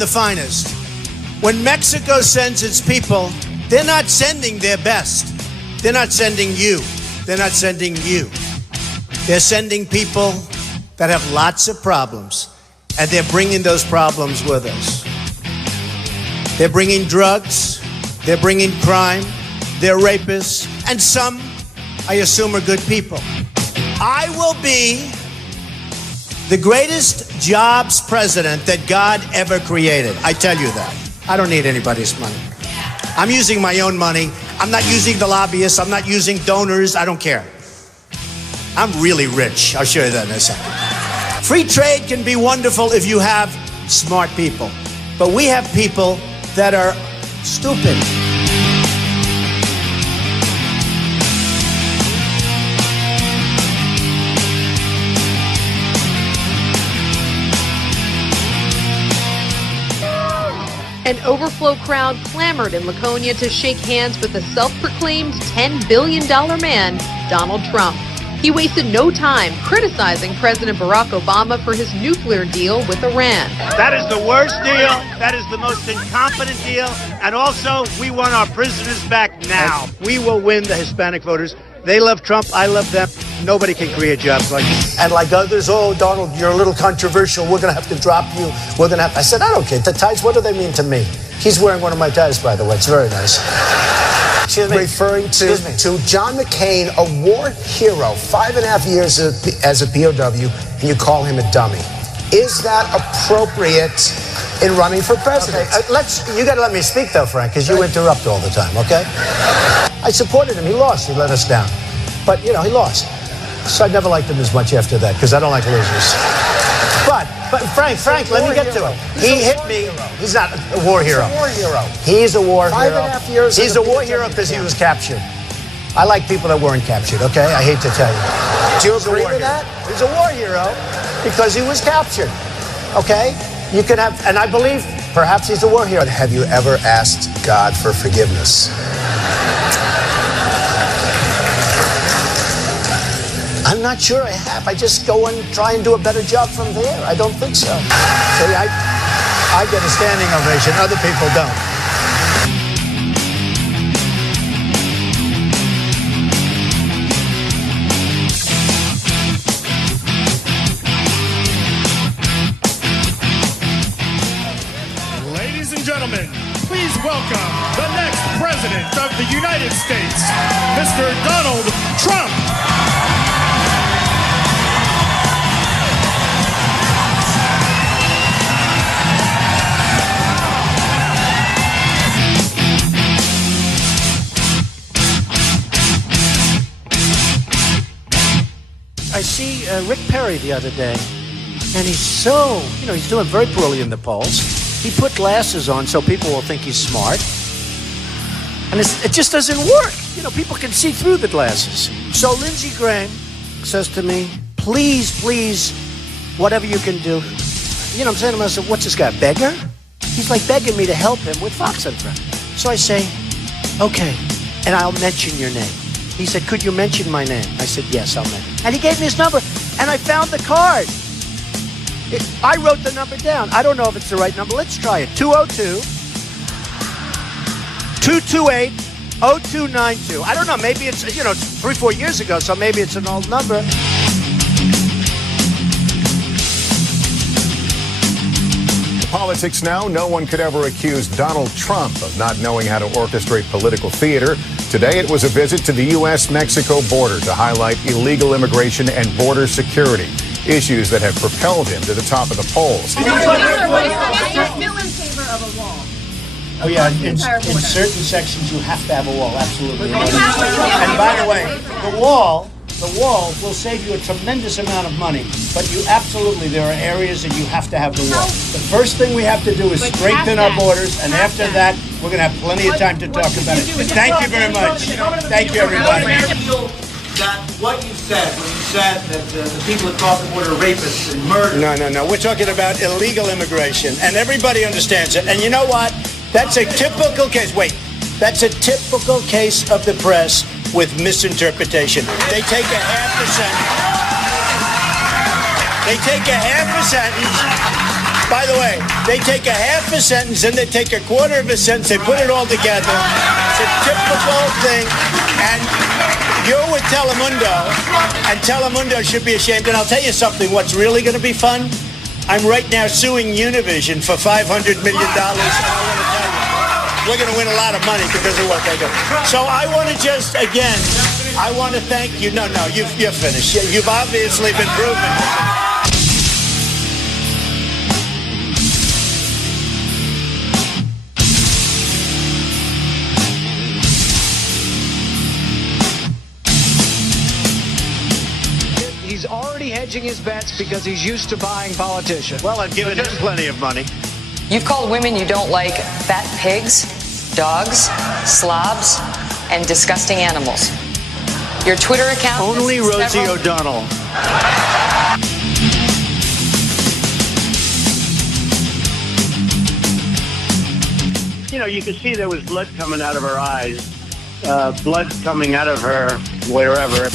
the finest. When Mexico sends its people, they're not sending their best. They're not sending you. They're not sending you. They're sending people that have lots of problems, and they're bringing those problems with us. They're bringing drugs, they're bringing crime, they're rapists, and some, I assume, are good people. I will be the greatest jobs president that God ever created. I tell you that. I don't need anybody's money. I'm using my own money. I'm not using the lobbyists. I'm not using donors. I don't care. I'm really rich. I'll show you that in a second. Free trade can be wonderful if you have smart people. But we have people that are stupid. An overflow crowd clamored in Laconia to shake hands with the self-proclaimed $10 billion man, Donald Trump. He wasted no time criticizing President Barack Obama for his nuclear deal with Iran. That is the worst deal. That is the most incompetent deal. And also, we want our prisoners back now. And we will win the Hispanic voters. They love Trump. I love them. Nobody can create jobs like this. And like others, oh, Donald, you're a little controversial. We're going to have to drop you. We're going to have... I said, I don't care. The ties, what do they mean to me? He's wearing one of my ties, by the way. It's very nice. Referring to John McCain, a war hero, 5.5 years as a POW, and you call him a dummy. Is that appropriate in running for president? Okay, you got to let me speak, though, Frank, because you interrupt all the time, okay? I supported him. He lost. He let us down. But, you know, he lost. So I never liked him as much after that, because I don't like losers. But Frank, let me get to it. He hit me. He's not a war hero. He's a war hero. He's a war hero. 5.5 years. He's a war hero because he was captured. I like people that weren't captured, okay? I hate to tell you. Do you agree with that? He's a war hero because he was captured, okay? You can have, and I believe perhaps he's a war hero. Have you ever asked God for forgiveness? I'm not sure I have. I just go and try and do a better job from there. I don't think so. See, I get a standing ovation. Other people don't. Ladies and gentlemen, please welcome the next president of the United States, Mr. Donald Trump. I see Rick Perry the other day, and he's so, he's doing very poorly in the polls. He put glasses on so people will think he's smart. And it just doesn't work. People can see through the glasses. So Lindsey Graham says to me, please, whatever you can do. I'm saying to myself, what's this guy, a beggar? He's like begging me to help him with Fox and Friends. So I say, okay, and I'll mention your name. He said, could you mention my name? I said, yes, I'll mention. And he gave me his number, and I found the card. I wrote the number down. I don't know if it's the right number. Let's try it. 202-228-0292. I don't know. Maybe it's, 3-4 years ago, so maybe it's an old number. Politics now. No one could ever accuse Donald Trump of not knowing how to orchestrate political theater. Today, it was a visit to the U.S.-Mexico border to highlight illegal immigration and border security, issues that have propelled him to the top of the polls. Are you still in favor of a wall? Oh, yeah, in certain sections, you have to have a wall, absolutely. And by the way, the wall will save you a tremendous amount of money, but there are areas that you have to have the wall. The first thing we have to do is strengthen our borders, and after that, we're going to have plenty of time to talk about it. Thank you very much. Thank you, everybody. That what you said when you said that the people across the border are rapists and murderers. No. We're talking about illegal immigration, and everybody understands it. And you know what? That's a typical case. That's a typical case of the press with misinterpretation. They take a half a sentence. By the way, they take a half a sentence and they take a quarter of a sentence, they put it all together. It's a typical thing. And you're with Telemundo, and Telemundo should be ashamed. And I'll tell you something, what's really going to be fun? I'm right now suing Univision for $500 million. And I want to tell you, we're going to win a lot of money because of what they do. So I want to just, again, I want to thank you. No, you're finished. You've obviously been proven. He's already hedging his bets because he's used to buying politicians. Well, I've given him plenty of money. You've called women you don't like fat pigs, dogs, slobs, and disgusting animals. Your Twitter account... Only Rosie O'Donnell. You know, you could see there was blood coming out of her eyes, blood coming out of her wherever.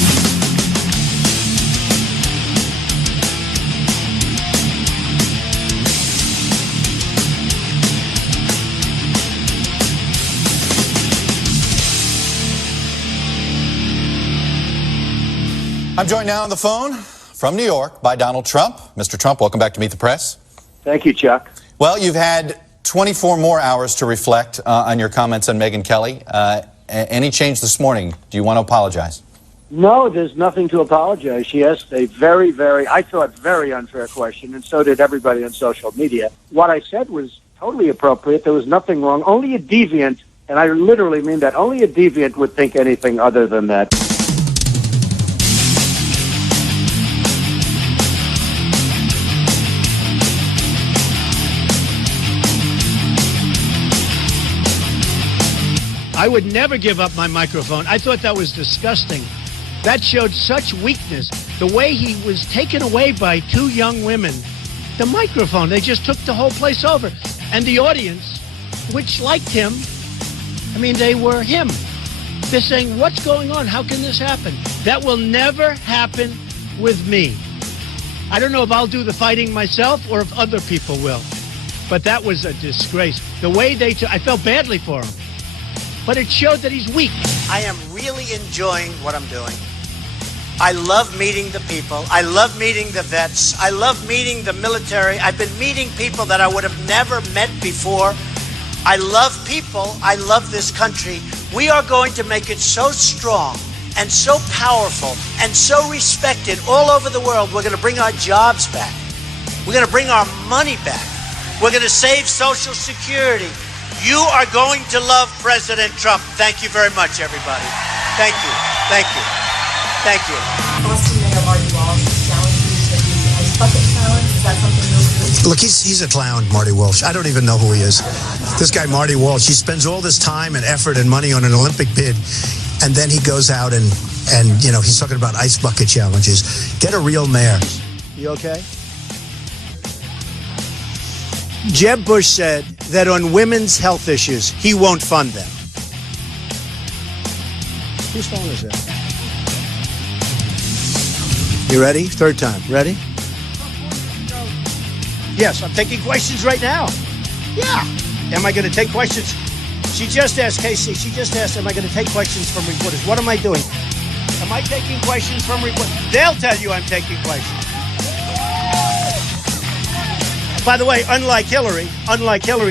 I'm joined now on the phone from New York by Donald Trump. Mr. Trump, welcome back to Meet the Press. Thank you, Chuck. Well, you've had 24 more hours to reflect on your comments on Megyn Kelly. Any change this morning? Do you want to apologize? No, there's nothing to apologize. She asked a very, I thought, very unfair question, and so did everybody on social media. What I said was totally appropriate. There was nothing wrong. Only a deviant, and I literally mean that, only a deviant would think anything other than that. I would never give up my microphone. I thought that was disgusting. That showed such weakness. The way he was taken away by two young women. The microphone, they just took the whole place over. And the audience, which liked him, I mean, they were him. They're saying, what's going on? How can this happen? That will never happen with me. I don't know if I'll do the fighting myself or if other people will. But that was a disgrace. The way I felt badly for him. But it showed that he's weak. I am really enjoying what I'm doing. I love meeting the people. I love meeting the vets. I love meeting the military. I've been meeting people that I would have never met before. I love people. I love this country. We are going to make it so strong and so powerful and so respected all over the world. We're going to bring our jobs back. We're going to bring our money back. We're going to save Social Security. You are going to love President Trump. Thank you very much, everybody. Thank you. Thank you. Thank you. Boston Mayor Marty Walsh challenges the ice bucket challenge. Is that something you'll do? Look, he's a clown, Marty Walsh. I don't even know who he is. This guy, Marty Walsh, he spends all this time and effort and money on an Olympic bid, and then he goes out and you know, he's talking about ice bucket challenges. Get a real mayor. You okay? Jeb Bush said that on women's health issues, he won't fund them. Whose phone is that? You ready? Third time. Ready? Yes, I'm taking questions right now. Yeah. Am I going to take questions? She just asked, Casey, am I going to take questions from reporters? What am I doing? Am I taking questions from reporters? They'll tell you I'm taking questions. By the way, unlike Hillary,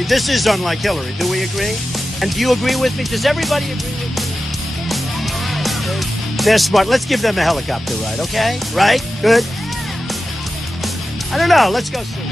this is unlike Hillary. Do we agree? And do you agree with me? Does everybody agree with me? They're smart. Let's give them a helicopter ride, okay? Right? Good? I don't know. Let's go see.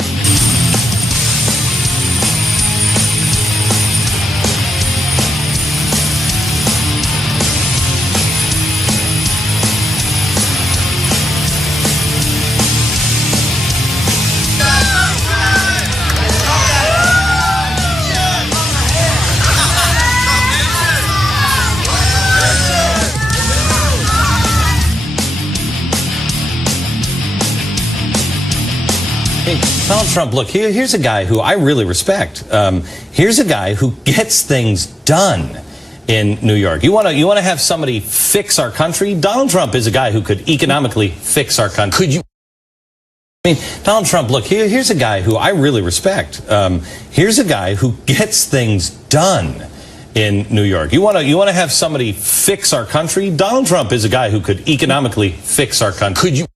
Hey, Donald Trump, look, here's a guy who I really respect. Here's a guy who gets things done in New York. You want to have somebody fix our country? Donald Trump is a guy who could economically fix our country. Could you I mean, Donald Trump, look, here's a guy who I really respect. Here's a guy who gets things done in New York. You want to have somebody fix our country? Donald Trump is a guy who could economically fix our country. Could you?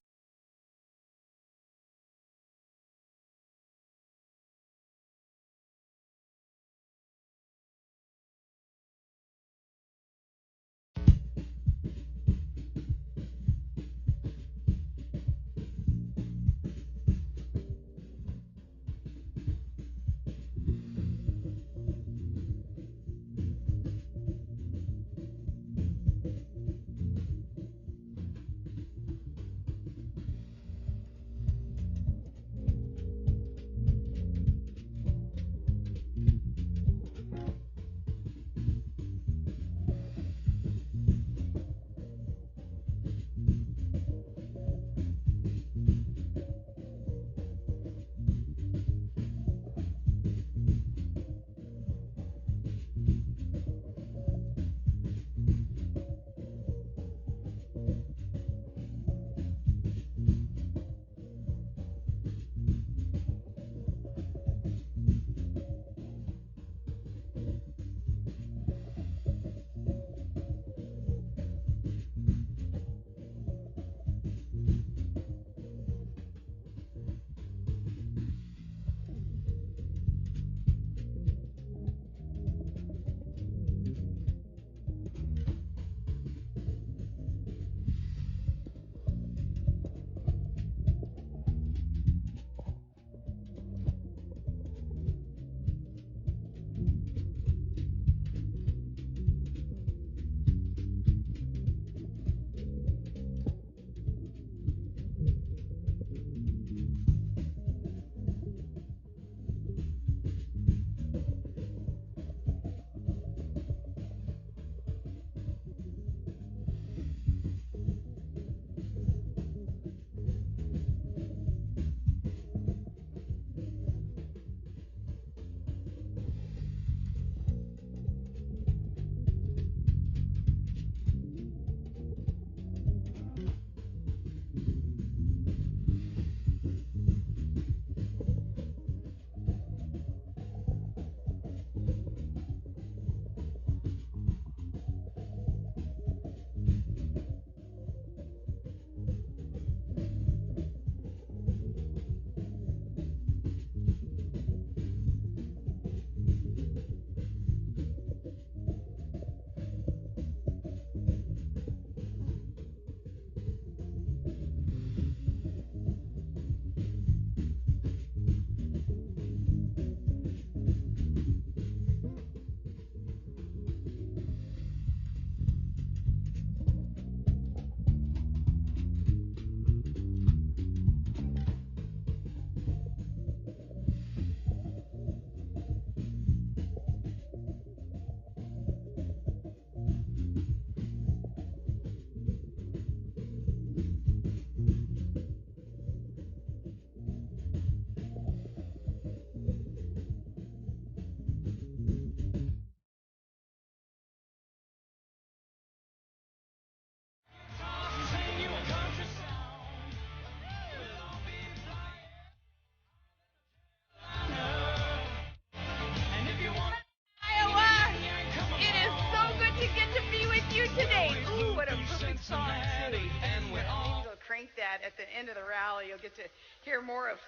At the end of the rally, you'll get to hear more of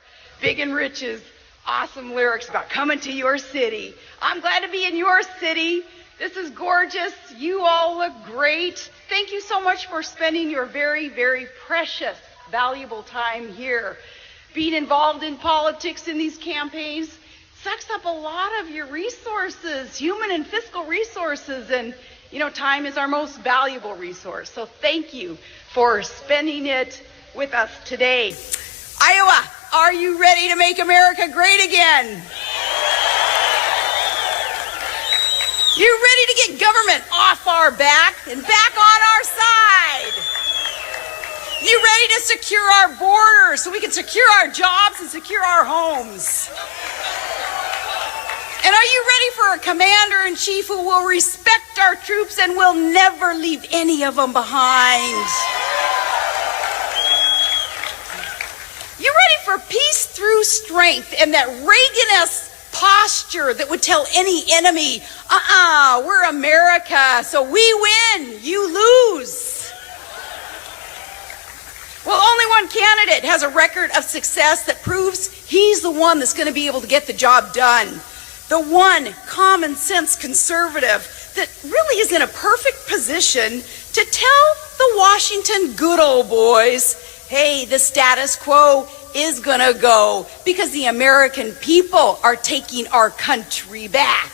Big and Rich's awesome lyrics about coming to your city. I'm glad to be in your city. This is gorgeous. You all look great. Thank you so much for spending your very, very precious, valuable time here. Being involved in politics in these campaigns sucks up a lot of your resources, human and fiscal resources, and time is our most valuable resource. So thank you for spending it with us today. Iowa, are you ready to make America great again? You ready to get government off our back and back on our side? You ready to secure our borders so we can secure our jobs and secure our homes? And are you ready for a commander-in-chief who will respect our troops and will never leave any of them behind? You ready for peace through strength and that Reagan-esque posture that would tell any enemy, we're America, so we win, you lose. Well, only one candidate has a record of success that proves he's the one that's going to be able to get the job done. The one common sense conservative that really is in a perfect position to tell the Washington good old boys, hey, the status quo is gonna go because the American people are taking our country back.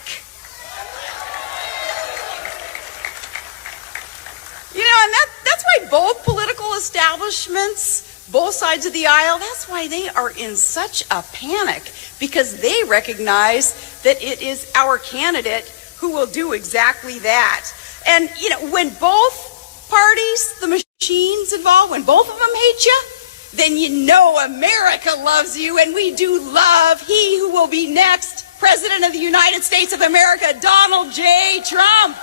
You know, and that's why both political establishments, both sides of the aisle, that's why they are in such a panic, because they recognize that it is our candidate who will do exactly that. And, you know, when both parties, the machines involved, when both of them hate you, then you know America loves you, and we do love he who will be next President of the United States of America, Donald J. Trump.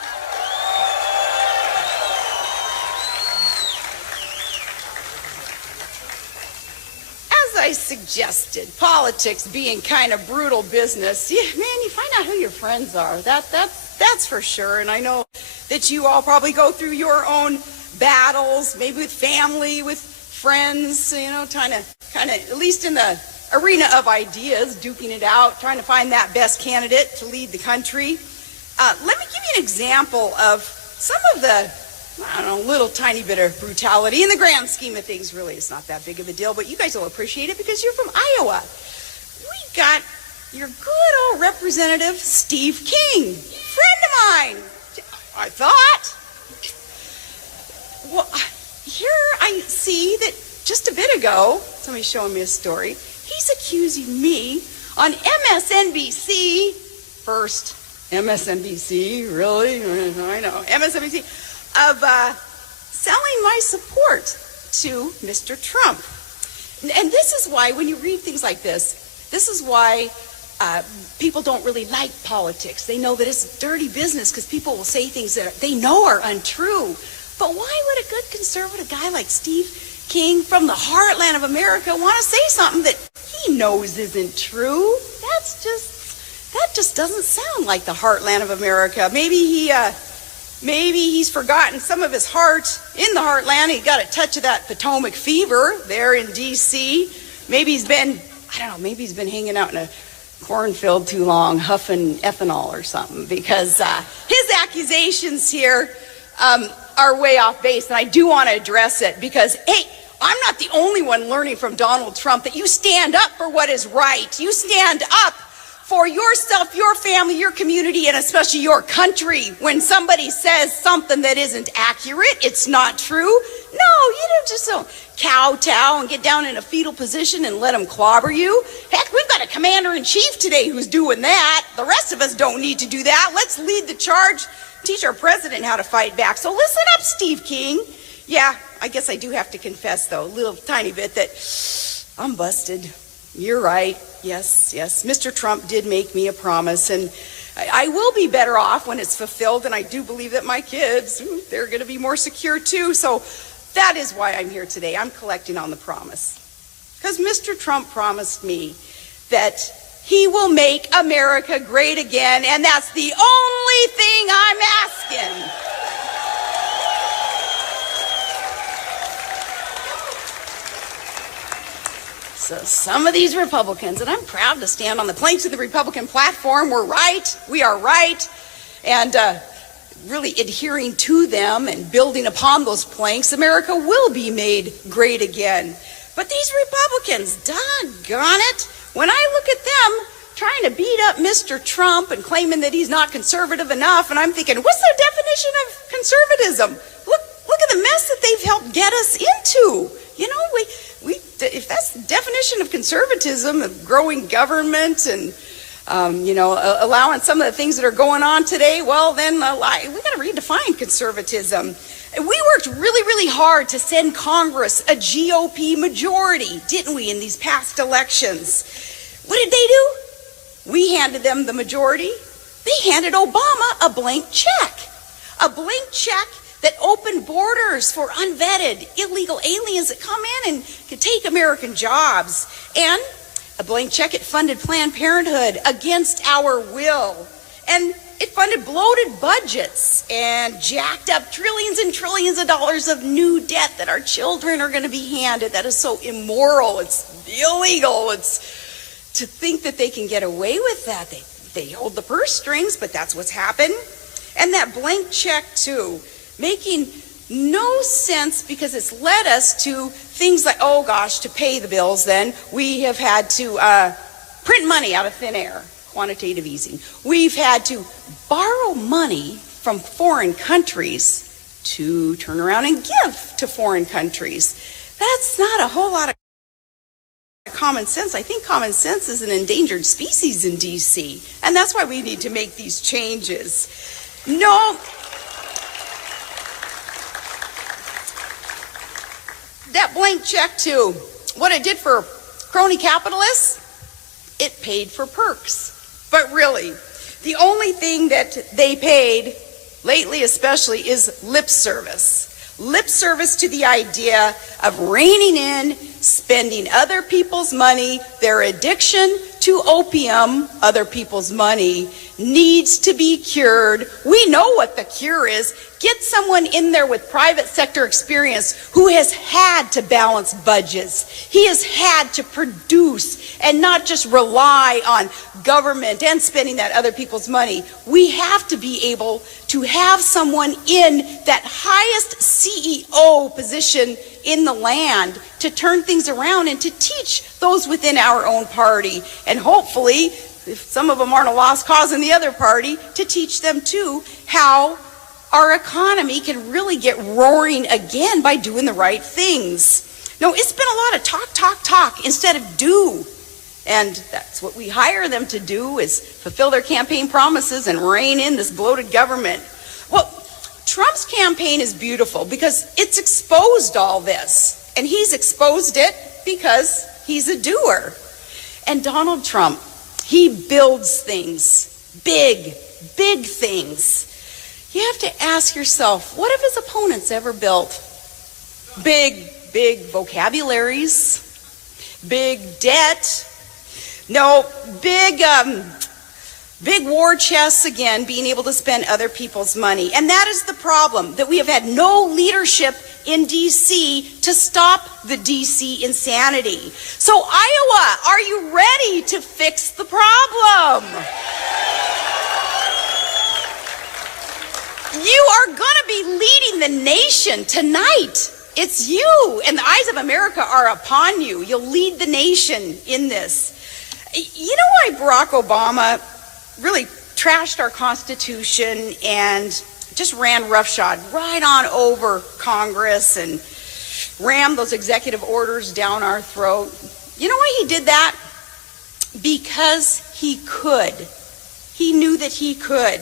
As I suggested, politics being kind of brutal business, man, you find out who your friends are. That's for sure. And I know that you all probably go through your own battles, maybe with family, with friends, you know, kind of, at least in the arena of ideas, duking it out, trying to find that best candidate to lead the country. Let me give you an example of some of the, I don't know, little tiny bit of brutality. In the grand scheme of things, really, it's not that big of a deal, but you guys will appreciate it because you're from Iowa. We got your good old representative, Steve King, friend of mine, I thought. Well, here I see that just a bit ago, somebody's showing me a story, he's accusing me on MSNBC, first MSNBC, really? I know, MSNBC, of selling my support to Mr. Trump. And this is why, when you read things like this is why people don't really like politics. They know that it's dirty business because people will say things that they know are untrue. But why would a good conservative guy like Steve King from the heartland of America want to say something that he knows isn't true? That just doesn't sound like the heartland of America. Maybe he's forgotten some of his heart in the heartland. He got a touch of that Potomac fever there in D.C. Maybe he's been hanging out in a cornfield too long, huffing ethanol or something, because his accusations here are way off base, and I do want to address it because, hey, I'm not the only one learning from Donald Trump that you stand up for what is right. You stand up for yourself, your family, your community, and especially your country. When somebody says something that isn't accurate, it's not true. No, you don't kowtow and get down in a fetal position and let them clobber you. Heck, we've got a commander-in-chief today who's doing that. The rest of us don't need to do that. Let's lead the charge, teach our president how to fight back. So listen up, Steve King. Yeah, I guess I do have to confess, though, a little tiny bit, that I'm busted. You're right. Yes. Mr. Trump did make me a promise, and I will be better off when it's fulfilled, and I do believe that my kids, they're going to be more secure, too. So that is why I'm here today. I'm collecting on the promise. Because Mr. Trump promised me that he will make America great again, and that's the only thing I'm asking. So some of these Republicans, and I'm proud to stand on the planks of the Republican platform, we're right, we are right, and really adhering to them and building upon those planks, America will be made great again. But these Republicans, doggone it, when I look at them trying to beat up Mr. Trump and claiming that he's not conservative enough, and I'm thinking, what's their definition of conservatism? Look at the mess that they've helped get us into. You know, if that's the definition of conservatism, of growing government and, allowing some of the things that are going on today, well, then we got to redefine conservatism. And we worked really, really hard to send Congress a GOP majority, didn't we, in these past elections? What did they do? We handed them the majority. They handed Obama a blank check that opened borders for unvetted, illegal aliens that come in and can take American jobs, and a blank check it funded Planned Parenthood against our will, and it funded bloated budgets and jacked up trillions and trillions of dollars of new debt that our children are going to be handed. That is so immoral. It's illegal. It's to think that they can get away with that. They hold the purse strings, but that's what's happened. And that blank check, too, making no sense because it's led us to things like, oh gosh, to pay the bills then, we have had to print money out of thin air. Quantitative easing. We've had to borrow money from foreign countries to turn around and give to foreign countries. That's not a whole lot of common sense. I think common sense is an endangered species in D.C., and that's why we need to make these changes. No. That blank check, too, what it did for crony capitalists, it paid for perks. But really, the only thing that they paid, lately especially, is lip service. Lip service to the idea of reining in, spending other people's money. Their addiction to opium, other people's money, needs to be cured. We know what the cure is. Get someone in there with private sector experience who has had to balance budgets. He has had to produce and not just rely on government and spending that other people's money. We have to be able to have someone in that highest CEO position in the land to turn things around and to teach those within our own party. And hopefully, if some of them aren't a lost cause in the other party, to teach them too how our economy can really get roaring again by doing the right things. No, it's been a lot of talk instead of do. And that's what we hire them to do, is fulfill their campaign promises and rein in this bloated government. Well, Trump's campaign is beautiful because it's exposed all this. And he's exposed it because he's a doer. And Donald Trump, he builds things, big things. You have to ask yourself, what have his opponents ever built? Big vocabularies, big debt, no, big war chests again, being able to spend other people's money. And that is the problem, that we have had no leadership in D.C. to stop the D.C. insanity. So Iowa, are you ready to fix the problem? You are going to be leading the nation tonight. It's you, and the eyes of America are upon you. You'll lead the nation in this. You know why Barack Obama really trashed our Constitution and just ran roughshod right on over Congress and rammed those executive orders down our throat? You know why he did that? Because he could. He knew that he could.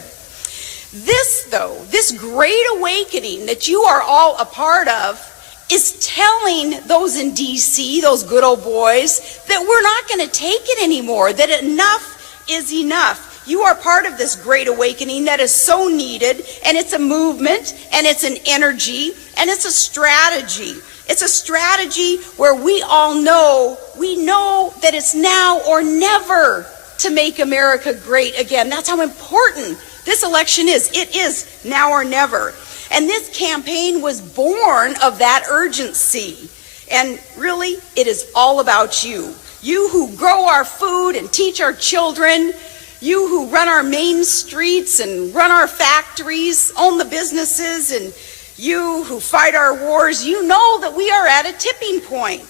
This, though, this great awakening that you are all a part of is telling those in D.C., those good old boys, that we're not going to take it anymore, that enough is enough. You are part of this great awakening that is so needed, and it's a movement, and it's an energy, and it's a strategy. It's a strategy where we know that it's now or never to make America great again. That's how important this election is. It is now or never. And this campaign was born of that urgency. And really, it is all about you. You who grow our food and teach our children. You who run our main streets and run our factories, own the businesses, and you who fight our wars, you know that we are at a tipping point.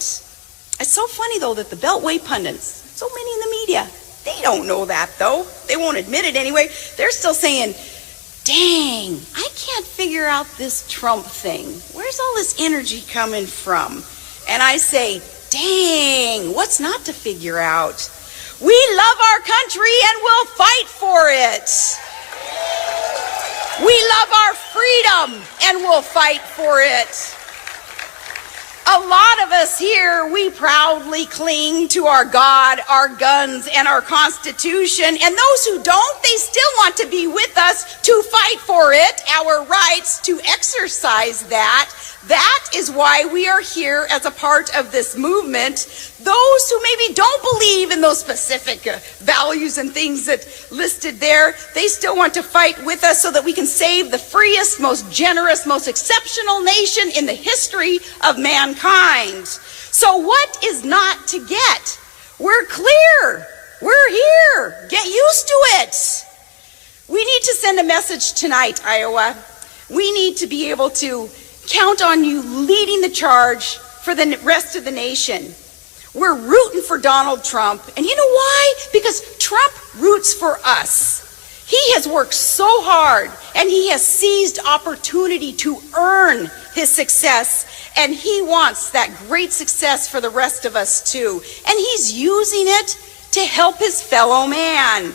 It's so funny, though, that the Beltway pundits, so many in the media, they don't know that, though. They won't admit it anyway. They're still saying, dang, I can't figure out this Trump thing. Where's all this energy coming from? And I say, dang, what's not to figure out? We love our country and we'll fight for it. We love our freedom and we'll fight for it. A lot of us here, we proudly cling to our God, our guns, and our Constitution. And those who don't, they still want to be with us to fight for it, our rights to exercise that. That is why we are here as a part of this movement. Those who maybe don't believe in those specific values and things that listed there, they still want to fight with us so that we can save the freest, most generous, most exceptional nation in the history of mankind. So what is not to get? We're clear. We're here. Get used to it. We need to send a message tonight, Iowa. We need to be able to count on you leading the charge for the rest of the nation. We're rooting for Donald Trump. And you know why? Because Trump roots for us. He has worked so hard and he has seized opportunity to earn his success. And he wants that great success for the rest of us too. And he's using it to help his fellow man.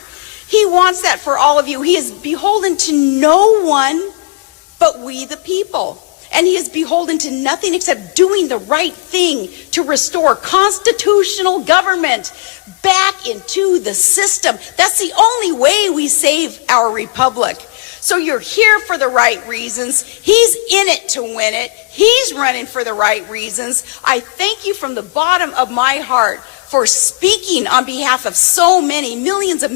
He wants that for all of you. He is beholden to no one but we the people. And he is beholden to nothing except doing the right thing to restore constitutional government back into the system. That's the only way we save our republic. So you're here for the right reasons. He's in it to win it. He's running for the right reasons. I thank you from the bottom of my heart for speaking on behalf of so many millions of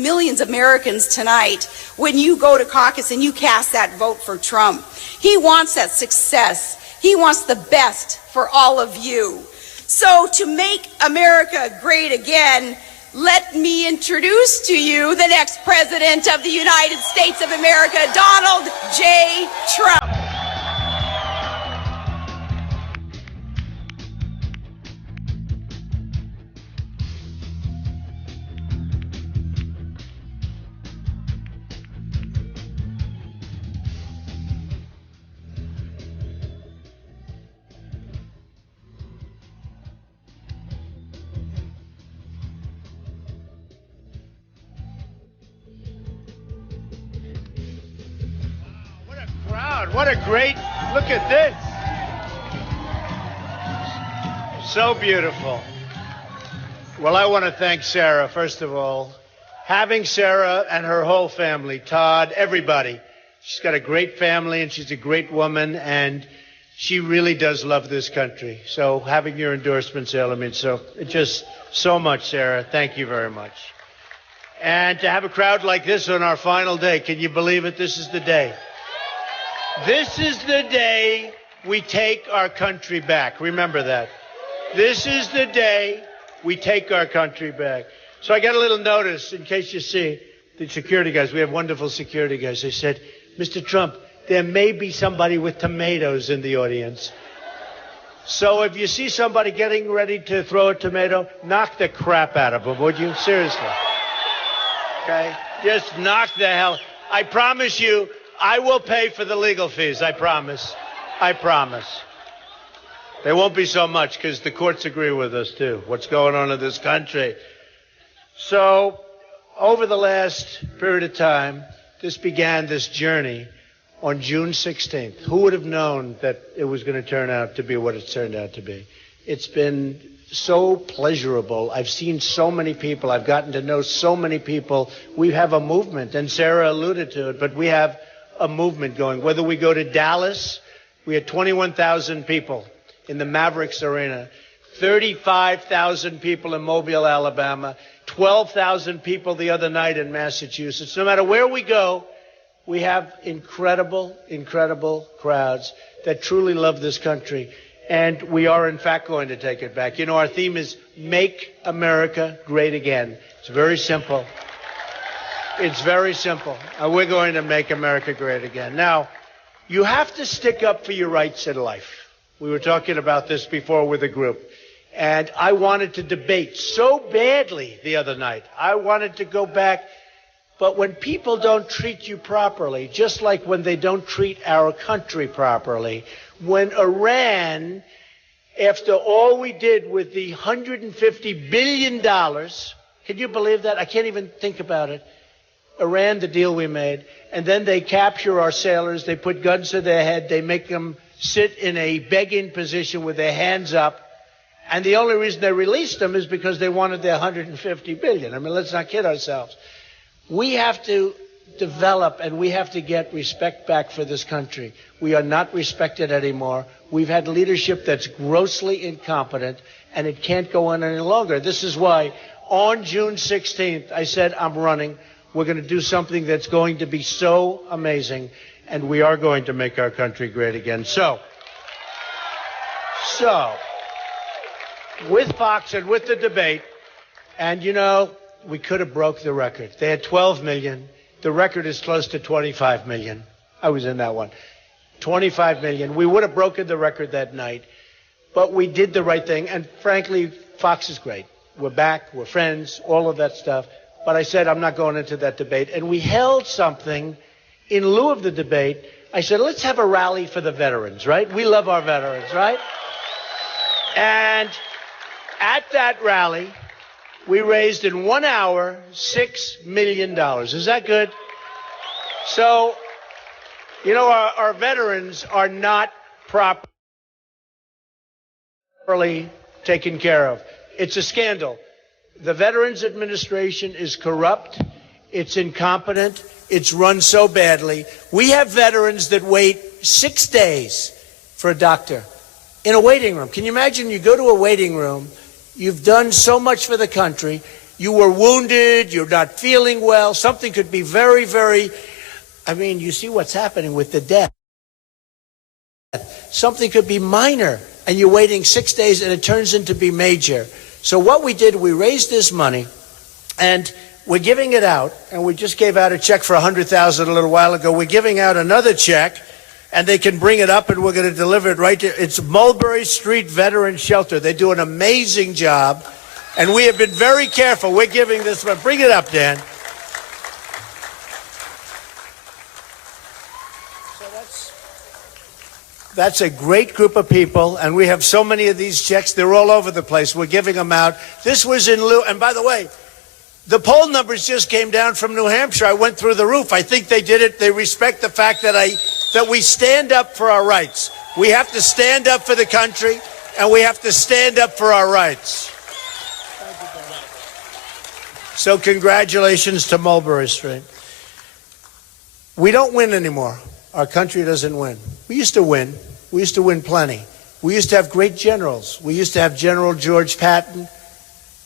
Americans tonight when you go to caucus and you cast that vote for Trump. He wants that success. He wants the best for all of you. So to make America great again, let me introduce to you the next President of the United States of America, Donald J. Trump. What a great, look at this. So beautiful. Well, I want to thank Sarah, first of all. Having Sarah and her whole family, Todd, everybody. She's got a great family and she's a great woman and she really does love this country. So having your endorsement, Sarah, means just so much, Sarah. Thank you very much. And to have a crowd like this on our final day, can you believe it? This is the day. This is the day we take our country back. Remember that. This is the day we take our country back. So I got a little notice in case you see the security guys. We have wonderful security guys. They said, Mr. Trump, there may be somebody with tomatoes in the audience. So if you see somebody getting ready to throw a tomato, knock the crap out of them, would you? Seriously. Okay? Just knock the hell. I promise you, I will pay for the legal fees. I promise. I promise. They won't be so much because the courts agree with us, too. What's going on in this country? So, over the last period of time, this journey on June 16th. Who would have known that it was going to turn out to be what it's turned out to be? It's been so pleasurable. I've seen so many people. I've gotten to know so many people. We have a movement, and Sarah alluded to it, but we have a movement going. Whether we go to Dallas, we had 21,000 people in the Mavericks Arena, 35,000 people in Mobile, Alabama, 12,000 people the other night in Massachusetts. No matter where we go, we have incredible, incredible crowds that truly love this country. And we are, in fact, going to take it back. You know, our theme is Make America Great Again. It's very simple. It's very simple. We're going to make America great again. Now, you have to stick up for your rights in life. We were talking about this before with a group. And I wanted to debate so badly the other night. I wanted to go back. But when people don't treat you properly, just like when they don't treat our country properly, when Iran, after all we did with the $150 billion, can you believe that? I can't even think about it. Iran, the deal we made, and then they capture our sailors, they put guns to their head, they make them sit in a begging position with their hands up, and the only reason they released them is because they wanted their $150 billion. I mean, let's not kid ourselves. We have to develop, and we have to get respect back for this country. We are not respected anymore. We've had leadership that's grossly incompetent, and it can't go on any longer. This is why on June 16th, I said, I'm running. We're going to do something that's going to be so amazing, and we are going to make our country great again. So, with Fox and with the debate, and you know, we could have broke the record. They had 12 million. The record is close to 25 million. I was in that one. 25 million. We would have broken the record that night, but we did the right thing. And frankly, Fox is great. We're back. We're friends, all of that stuff. But I said, I'm not going into that debate. And we held something in lieu of the debate. I said, let's have a rally for the veterans, right? We love our veterans, right? And at that rally, we raised in 1 hour $6 million. Is that good? So, you know, our veterans are not properly taken care of. It's a scandal. The Veterans Administration is corrupt. It's incompetent. It's run so badly. We have veterans that wait 6 days for a doctor in a waiting room. Can you imagine? You go to a waiting room. You've done so much for the country. You were wounded. You're not feeling well. Something could be very, very, I mean, you see what's happening with the death. Something could be minor, and you're waiting 6 days, and it turns into be major. So what we did, we raised this money, and we're giving it out, and we just gave out a check for $100,000 a little while ago. We're giving out another check, and they can bring it up, and we're going to deliver it right to, it's Mulberry Street Veteran Shelter. They do an amazing job, and we have been very careful. We're giving this, but bring it up, Dan. That's a great group of people, and we have so many of these checks. They're all over the place. We're giving them out. This was in lieu, and by the way, the poll numbers just came down from New Hampshire. I went through the roof. I think they did it. They respect the fact that we stand up for our rights. We have to stand up for the country, and we have to stand up for our rights. So congratulations to Mulberry Street. We don't win anymore. Our country doesn't win. We used to win. We used to win plenty. We used to have great generals. We used to have General George Patton,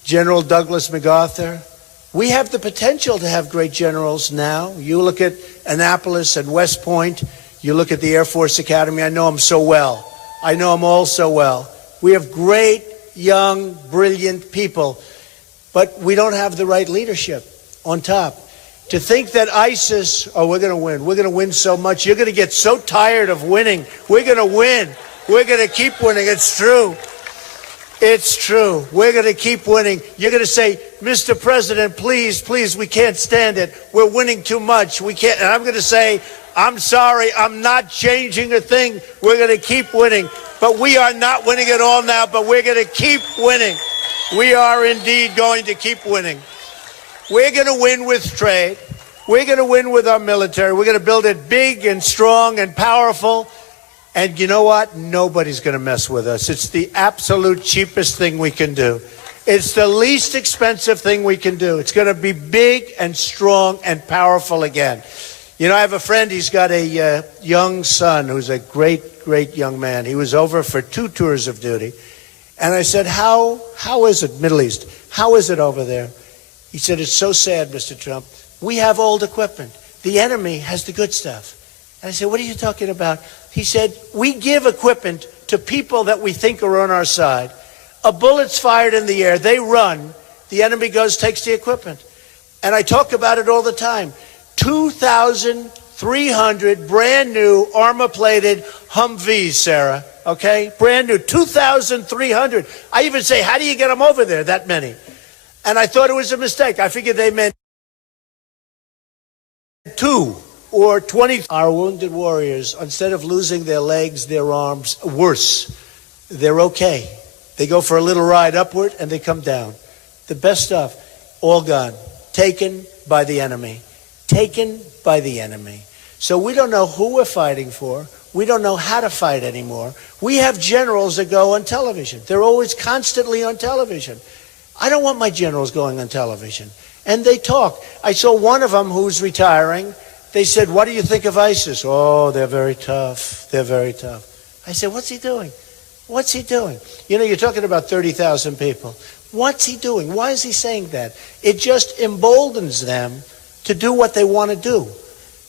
General Douglas MacArthur. We have the potential to have great generals now. You look at Annapolis and West Point. You look at the Air Force Academy. I know them so well. I know them all so well. We have great, young, brilliant people, but we don't have the right leadership on top. To think that ISIS, oh, we're going to win. We're going to win so much. You're going to get so tired of winning. We're going to win. We're going to keep winning. It's true. It's true. We're going to keep winning. You're going to say, Mr. President, please, please, we can't stand it. We're winning too much. We can't. And I'm going to say, I'm sorry. I'm not changing a thing. We're going to keep winning. But we are not winning at all now, but we're going to keep winning. We are indeed going to keep winning. We're going to win with trade. We're going to win with our military. We're going to build it big and strong and powerful. And you know what? Nobody's going to mess with us. It's the absolute cheapest thing we can do. It's the least expensive thing we can do. It's going to be big and strong and powerful again. You know, I have a friend. He's got a young son who's a great, great young man. He was over for 2 tours of duty. And I said, how is it, Middle East? How is it over there? He said, it's so sad, Mr. Trump. We have old equipment. The enemy has the good stuff. And I said, what are you talking about? He said, we give equipment to people that we think are on our side. A bullet's fired in the air. They run. The enemy goes, takes the equipment. And I talk about it all the time. 2,300 brand new armor-plated Humvees, Sarah. Okay? Brand new. 2,300. I even say, how do you get them over there, that many? And I thought it was a mistake. I figured they meant 2 or 20. Our wounded warriors, instead of losing their legs, their arms, worse, they're okay. They go for a little ride upward and they come down. The best stuff, all gone. Taken by the enemy. Taken by the enemy. So we don't know who we're fighting for. We don't know how to fight anymore. We have generals that go on television. They're always constantly on television. I don't want my generals going on television. and they talk. I saw one of them who's retiring. They said, what do you think of ISIS? Oh, they're very tough. They're very tough. I said, what's he doing? What's he doing? You know, you're talking about 30,000 people. What's he doing? Why is he saying that? It just emboldens them to do what they want to do.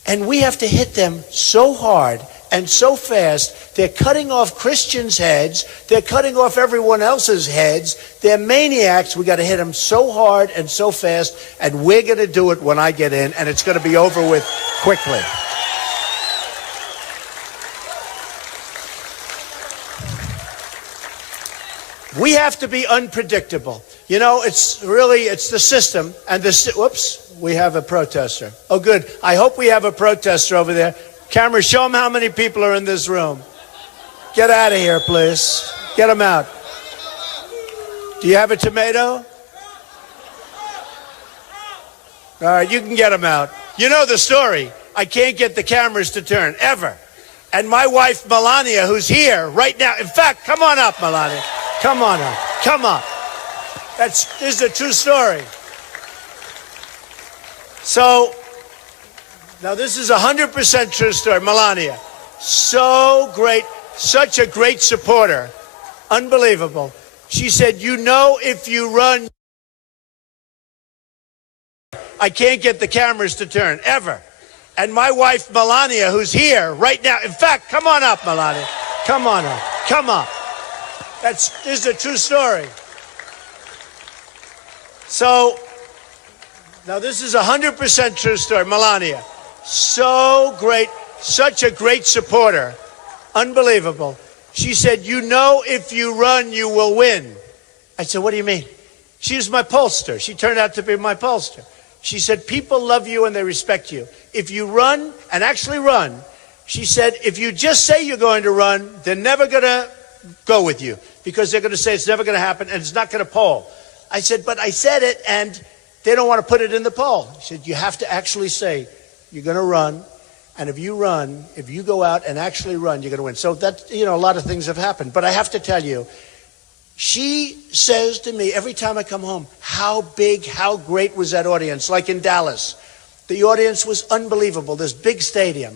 And we have to hit them so hard and so fast. They're cutting off Christians' heads. They're cutting off everyone else's heads. They're maniacs. We got to hit them so hard and so fast. And we're going to do it when I get in, and it's going to be over with quickly. We have to be unpredictable. You know, it's the system and whoops, we have a protester. Oh, good. I hope we have a protester over there. Camera, show them how many people are in this room. Get out of here, please. Get them out. Do you have a tomato? All right, you can get them out. You know the story. I can't get the cameras to turn, ever. And my wife, Melania, who's here right now. In fact, come on up, Melania. Come on up. Come on. This is a true story. So, now this is 100% true story. Melania, so great, such a great supporter. Unbelievable. She said, you know, if you run, I can't get the cameras to turn, ever. And my wife, Melania, who's here right now. In fact, come on up, Melania. Come on up. Come up. This is a true story. So, now this is 100% true story. Melania, so great, such a great supporter. Unbelievable. She said, you know, if you run, you will win. I said, what do you mean? She was my pollster. She turned out to be my pollster. She said, people love you and they respect you. If you run, and actually run, she said, if you just say you're going to run, they're never going to go with you because they're going to say it's never going to happen and it's not going to poll. I said, but I said it and they don't want to put it in the poll. She said, you have to actually say you're going to run. And if you run, if you go out and actually run, you're going to win. So that, you know, a lot of things have happened. But I have to tell you, she says to me every time I come home, how big, how great was that audience? Like in Dallas, the audience was unbelievable. This big stadium,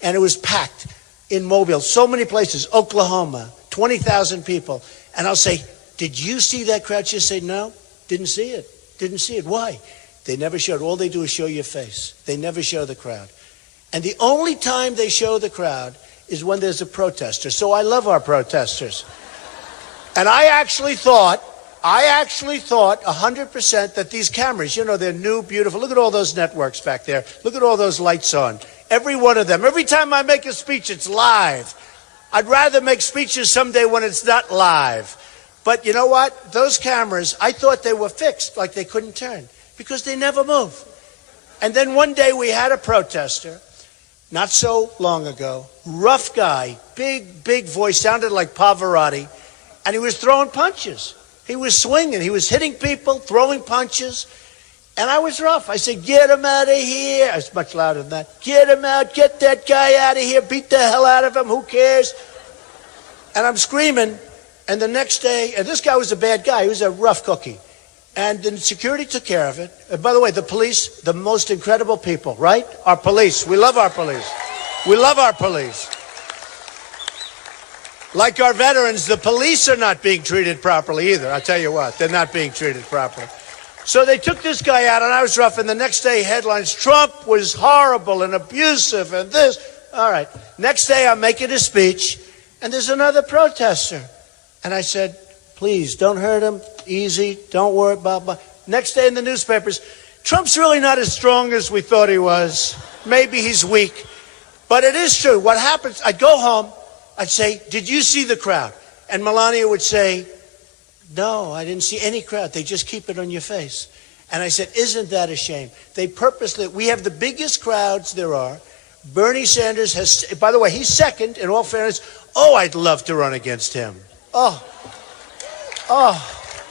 and it was packed in Mobile, so many places, Oklahoma, 20,000 people. And I'll say, did you see that crowd? She'll say, no, didn't see it. Didn't see it. Why? They never showed. All they do is show your face. They never show the crowd. And the only time they show the crowd is when there's a protester. So I love our protesters. And I actually thought 100% that these cameras, you know, they're new, beautiful. Look at all those networks back there. Look at all those lights on. Every one of them. Every time I make a speech, it's live. I'd rather make speeches someday when it's not live. But you know what? Those cameras, I thought they were fixed, like they couldn't turn, because they never move. And then one day we had a protester, not so long ago, rough guy, big voice, sounded like Pavarotti, and he was throwing punches. He was swinging. He was hitting people, throwing punches. And I was rough. I said, get him out of here. I was much louder than that. Get him out. Get that guy out of here. Beat the hell out of him. Who cares? And I'm screaming. And the next day, and this guy was a bad guy. He was a rough cookie. And the security took care of it. And by the way, the police, the most incredible people, right? Our police. We love our police. We love our police. Like our veterans, the police are not being treated properly either. I'll tell you what, they're not being treated properly. So they took this guy out, and I was rough. And the next day, headlines, Trump was horrible and abusive and this. All right. Next day, I'm making a speech, and there's another protester. And I said, please, don't hurt him. Easy. Don't worry about. Next day in the newspapers, Trump's really not as strong as we thought he was. Maybe he's weak. But it is true. What happens, I'd go home. I'd say, did you see the crowd? And Melania would say, no, I didn't see any crowd. They just keep it on your face. And I said, isn't that a shame? They purposely, we have the biggest crowds there are. Bernie Sanders has, by the way, he's second, in all fairness. Oh, I'd love to run against him. Oh,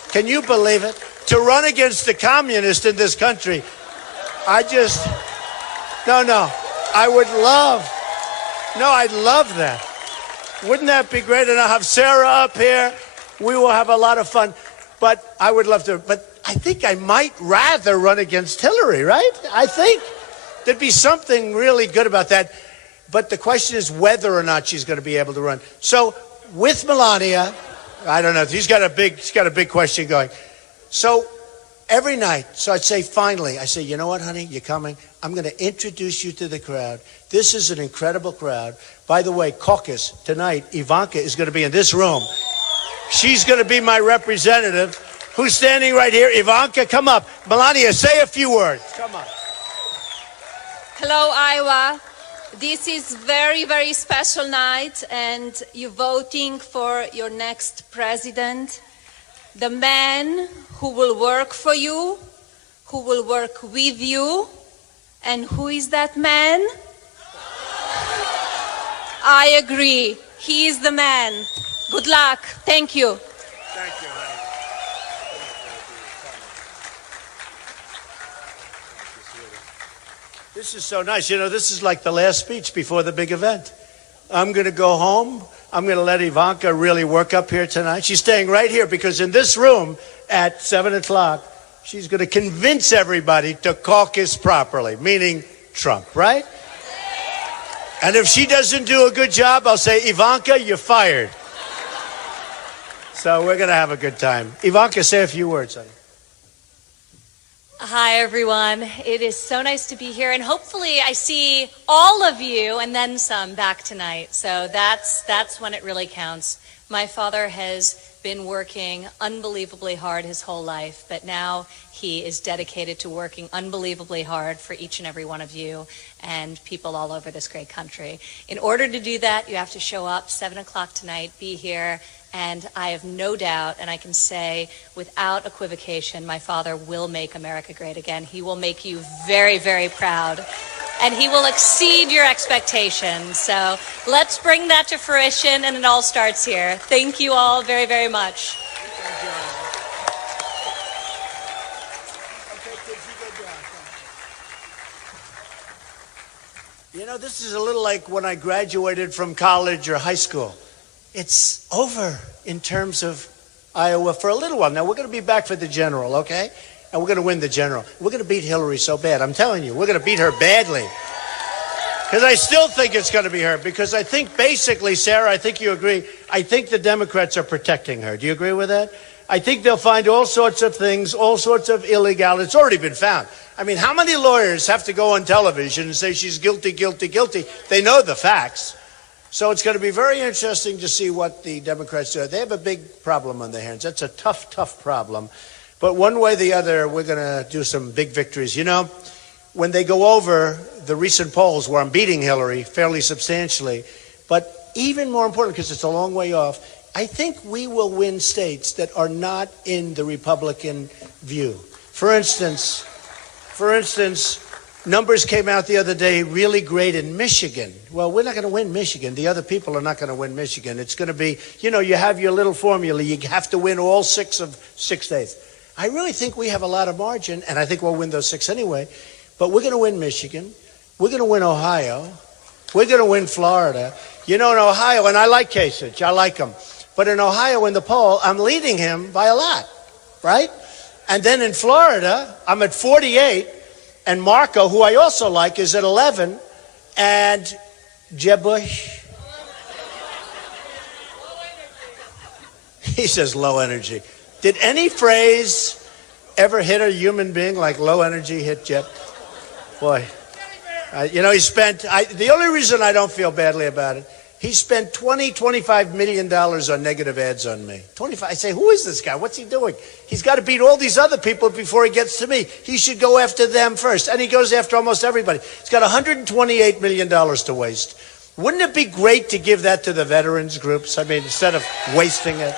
can you believe it? To run against the communist in this country. I'd love that. Wouldn't that be great? And I'll have Sarah up here. We will have a lot of fun. But I would love to. But I think I might rather run against Hillary, right? I think there'd be something really good about that. But the question is whether or not she's going to be able to run. So with Melania, I don't know. She's got a big question going. So every night, so I'd say finally, I say, you know what, honey, you're coming. I'm going to introduce you to the crowd. This is an incredible crowd. By the way, Caucus, tonight, Ivanka is going to be in this room. She's going to be my representative. Who's standing right here? Ivanka, come up. Melania, say a few words. Come on. Hello, Iowa. This is very, very special night, and you're voting for your next president, the man who will work for you, who will work with you. And who is that man? I agree. He is the man. Good luck. Thank you. Thank you, honey. This is so nice. You know, this is like the last speech before the big event. I'm going to go home. I'm going to let Ivanka really work up here tonight. She's staying right here because in this room at 7 o'clock, she's going to convince everybody to caucus properly, meaning Trump, right? And if she doesn't do a good job, I'll say, Ivanka, you're fired. So we're going to have a good time. Ivanka, say a few words, honey. Hi, everyone. It is so nice to be here, and hopefully I see all of you and then some back tonight. So that's when it really counts. My father has been working unbelievably hard his whole life, but now he is dedicated to working unbelievably hard for each and every one of you and people all over this great country. In order to do that, you have to show up 7 o'clock tonight, be here, and I have no doubt, and I can say without equivocation, my father will make America great again. He will make you very, very proud, and he will exceed your expectations. So let's bring that to fruition, and it all starts here. Thank you all very, very much. You know, this is a little like when I graduated from college or high school. It's over in terms of Iowa for a little while. Now, we're going to be back for the general, okay? And we're going to win the general. We're going to beat Hillary so bad. I'm telling you, we're going to beat her badly. Because I still think it's going to be her. Because I think basically, Sarah, I think you agree, I think the Democrats are protecting her. Do you agree with that? I think they'll find all sorts of things, all sorts of illegality. It's already been found. I mean, how many lawyers have to go on television and say she's guilty, guilty, guilty? They know the facts. So it's going to be very interesting to see what the Democrats do. They have a big problem on their hands. That's a tough, tough problem. But one way or the other, we're going to do some big victories. You know, when they go over the recent polls where I'm beating Hillary fairly substantially, but even more important, because it's a long way off, I think we will win states that are not in the Republican view. For instance, numbers came out the other day really great in Michigan. Well, we're not going to win Michigan. The other people are not going to win Michigan. It's going to be, you know, you have your little formula. You have to win all 6 of 6 states. I really think we have a lot of margin, and I think we'll win those 6 anyway. But we're going to win Michigan. We're going to win Ohio. We're going to win Florida. You know, in Ohio, and I like Kasich. I like him. But in Ohio, in the poll, I'm leading him by a lot, right? And then in Florida, I'm at 48. And Marco, who I also like, is at 11. And Jeb Bush, he says low energy. Did any phrase ever hit a human being like low energy hit Jeb? Boy, you know, he spent, the only reason I don't feel badly about it, he spent $25 million on negative ads on me. 25. I say, who is this guy? What's he doing? He's got to beat all these other people before he gets to me. He should go after them first. And he goes after almost everybody. He's got $128 million to waste. Wouldn't it be great to give that to the veterans groups? I mean, instead of wasting it.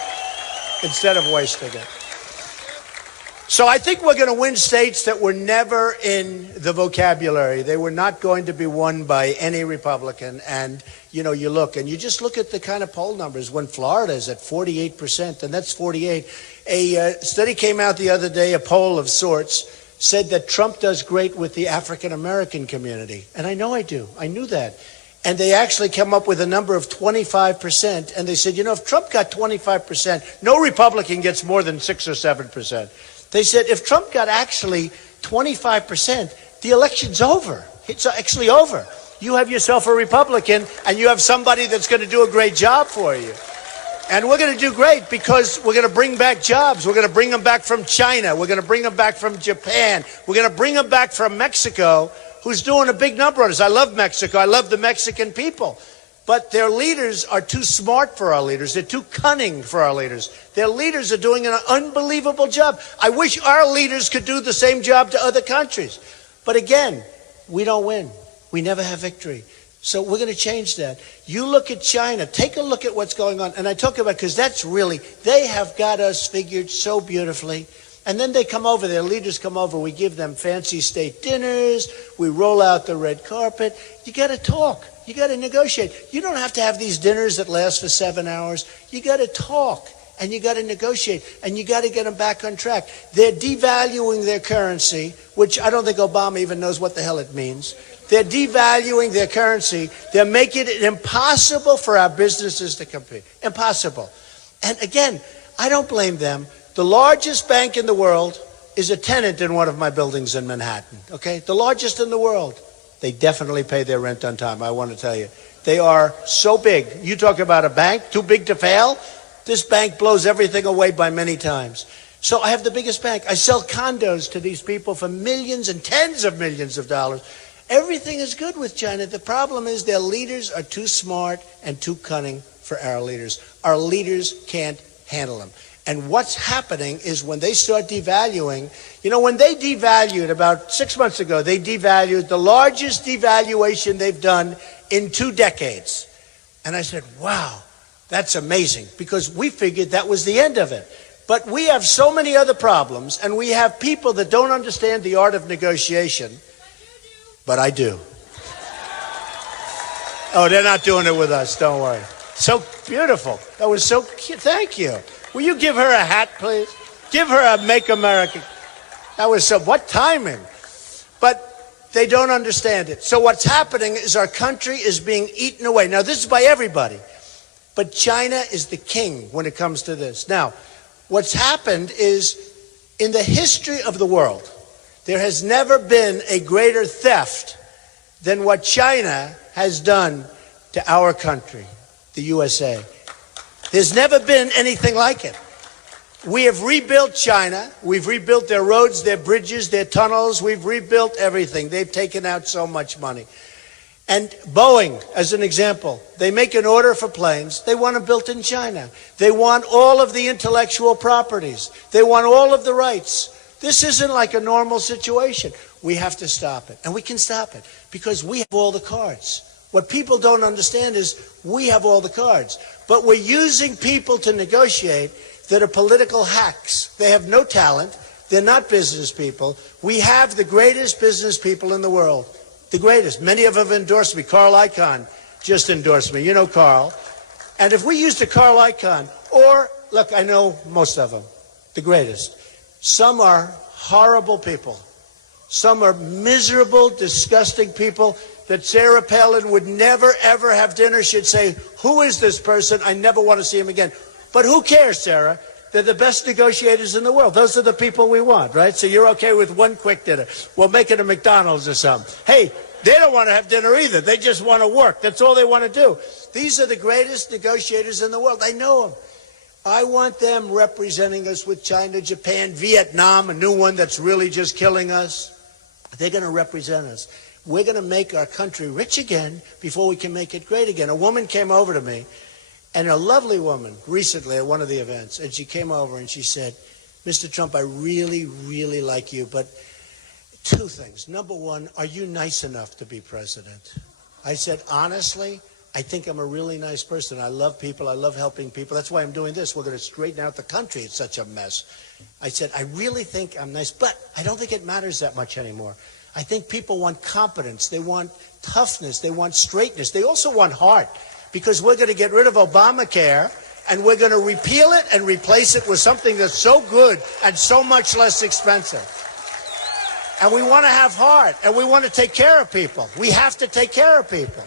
So I think we're going to win states that were never in the vocabulary. They were not going to be won by any Republican. And, you know, you look, and you just look at the kind of poll numbers. When Florida is at 48%, and that's 48. A study came out the other day, a poll of sorts, said that Trump does great with the African-American community. And I know I do. I knew that. And they actually came up with a number of 25%. And they said, you know, if Trump got 25%, no Republican gets more than 6 or 7%. They said if Trump got actually 25%, the election's over. It's actually over. You have yourself a Republican, and you have somebody that's going to do a great job for you. And we're going to do great because we're going to bring back jobs. We're going to bring them back from China. We're going to bring them back from Japan. We're going to bring them back from Mexico, who's doing a big number on us. I love Mexico. I love the Mexican people. But their leaders are too smart for our leaders. They're too cunning for our leaders. Their leaders are doing an unbelievable job. I wish our leaders could do the same job to other countries. But again, we don't win. We never have victory. So we're going to change that. You look at China. Take a look at what's going on. And I talk about, because that's really, they have got us figured so beautifully. And then they come over, their leaders come over. We give them fancy state dinners. We roll out the red carpet. You got to talk. You got to negotiate. You don't have to have these dinners that last for 7 hours. You got to talk, and you got to negotiate, and you got to get them back on track. They're devaluing their currency, which I don't think Obama even knows what the hell it means. They're devaluing their currency. They're making it impossible for our businesses to compete. Impossible. And again, I don't blame them. The largest bank in the world is a tenant in one of my buildings in Manhattan, okay? The largest in the world. They definitely pay their rent on time, I want to tell you. They are so big. You talk about a bank too big to fail. This bank blows everything away by many times. So I have the biggest bank. I sell condos to these people for millions and tens of millions of dollars. Everything is good with China. The problem is their leaders are too smart and too cunning for our leaders. Our leaders can't handle them. And what's happening is when they start devaluing, you know, when they devalued about 6 months ago, they devalued the largest devaluation they've done in 2 decades. And I said, wow, that's amazing, because we figured that was the end of it. But we have so many other problems, and we have people that don't understand the art of negotiation. But I do. Oh, they're not doing it with us, don't worry. So beautiful. That was so cute. Thank you. Will you give her a hat, please? Give her a Make America. That was so, what timing? But they don't understand it. So what's happening is our country is being eaten away. Now, this is by everybody. But China is the king when it comes to this. Now, what's happened is in the history of the world, there has never been a greater theft than what China has done to our country, the USA. There's never been anything like it. We have rebuilt China. We've rebuilt their roads, their bridges, their tunnels. We've rebuilt everything. They've taken out so much money. And Boeing, as an example, they make an order for planes. They want them built in China. They want all of the intellectual properties. They want all of the rights. This isn't like a normal situation. We have to stop it. And we can stop it because we have all the cards. What people don't understand is we have all the cards. But we're using people to negotiate that are political hacks. They have no talent. They're not business people. We have the greatest business people in the world. The greatest. Many of them have endorsed me. Carl Icahn just endorsed me. You know Carl. And if we used a Carl Icahn, or, look, I know most of them, the greatest. Some are horrible people. Some are miserable, disgusting people that Sarah Palin would never, ever have dinner. She'd say, who is this person? I never want to see him again. But who cares, Sarah? They're the best negotiators in the world. Those are the people we want, right? So you're okay with one quick dinner. We'll make it a McDonald's or something. Hey, they don't want to have dinner either. They just want to work. That's all they want to do. These are the greatest negotiators in the world. I know them. I want them representing us with China, Japan, Vietnam, a new one that's really just killing us. They're going to represent us. We're going to make our country rich again before we can make it great again. A woman came over to me, and a lovely woman, recently at one of the events, and she came over and she said, Mr. Trump, I really, really like you, but 2 things. Number one, are you nice enough to be president? I said, honestly, I think I'm a really nice person. I love people. I love helping people. That's why I'm doing this. We're going to straighten out the country. It's such a mess. I said, I really think I'm nice, but I don't think it matters that much anymore. I think people want competence. They want toughness. They want straightness. They also want heart, because we're going to get rid of Obamacare and we're going to repeal it and replace it with something that's so good and so much less expensive. And we want to have heart, and we want to take care of people. We have to take care of people.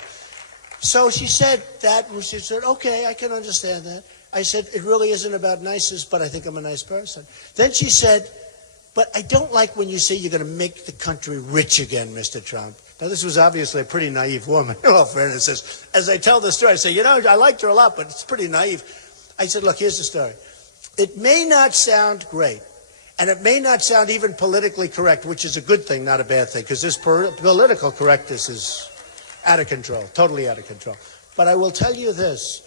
So she said that. She said, okay, I can understand that. I said, it really isn't about niceness, but I think I'm a nice person. Then she said, But I don't like when you say you're going to make the country rich again, Mr. Trump. Now, this was obviously a pretty naive woman. In all fairness, as I tell the story, I say, I liked her a lot, but it's pretty naive. I said, look, here's the story. It may not sound great, and it may not sound even politically correct, which is a good thing, not a bad thing, because this political correctness is out of control, totally out of control. But I will tell you this.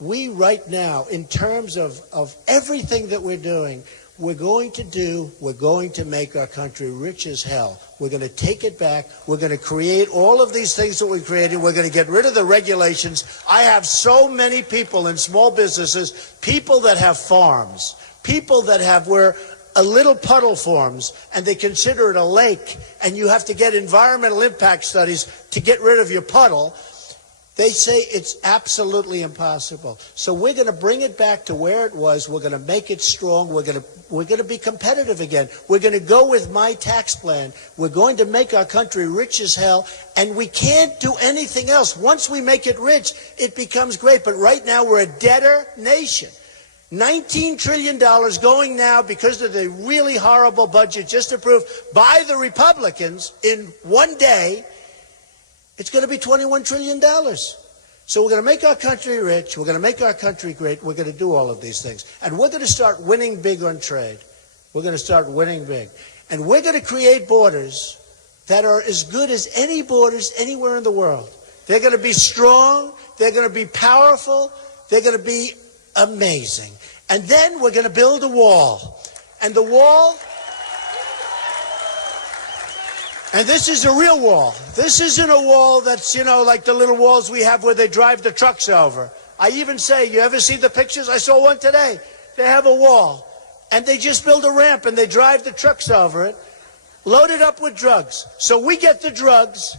We right now, in terms of everything that we're doing, we're going to make our country rich as hell. We're going to take it back. We're going to create all of these things that we created. We're going to get rid of the regulations. I have so many people in small businesses, people that have farms, people that have where a little puddle forms and they consider it a lake, and you have to get environmental impact studies to get rid of your puddle. They say it's absolutely impossible. So we're going to bring it back to where it was. We're going to make it strong. We're going to be competitive again. We're going to go with my tax plan. We're going to make our country rich as hell, and we can't do anything else. Once we make it rich, it becomes great. But right now, we're a debtor nation. $19 trillion going now because of the really horrible budget just approved by the Republicans in one day. It's going to be $21 trillion. So we're going to make our country rich. We're going to make our country great. We're going to do all of these things. And we're going to start winning big on trade. We're going to start winning big. And we're going to create borders that are as good as any borders anywhere in the world. They're going to be strong. They're going to be powerful. They're going to be amazing. And then we're going to build a wall. And the wall... And this is a real wall. This isn't a wall that's, like the little walls we have where they drive the trucks over. I even say, you ever see the pictures? I saw one today. They have a wall, and they just build a ramp, and they drive the trucks over it, loaded up with drugs. So we get the drugs,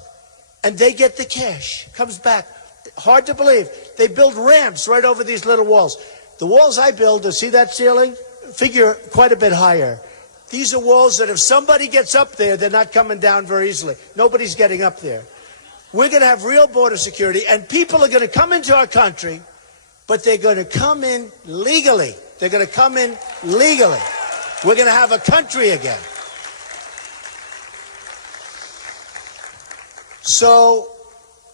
and they get the cash. Comes back. Hard to believe. They build ramps right over these little walls. The walls I build, to see that ceiling, figure quite a bit higher. These are walls that if somebody gets up there, they're not coming down very easily. Nobody's getting up there. We're going to have real border security, and people are going to come into our country, but they're going to come in legally. They're going to come in legally. We're going to have a country again. So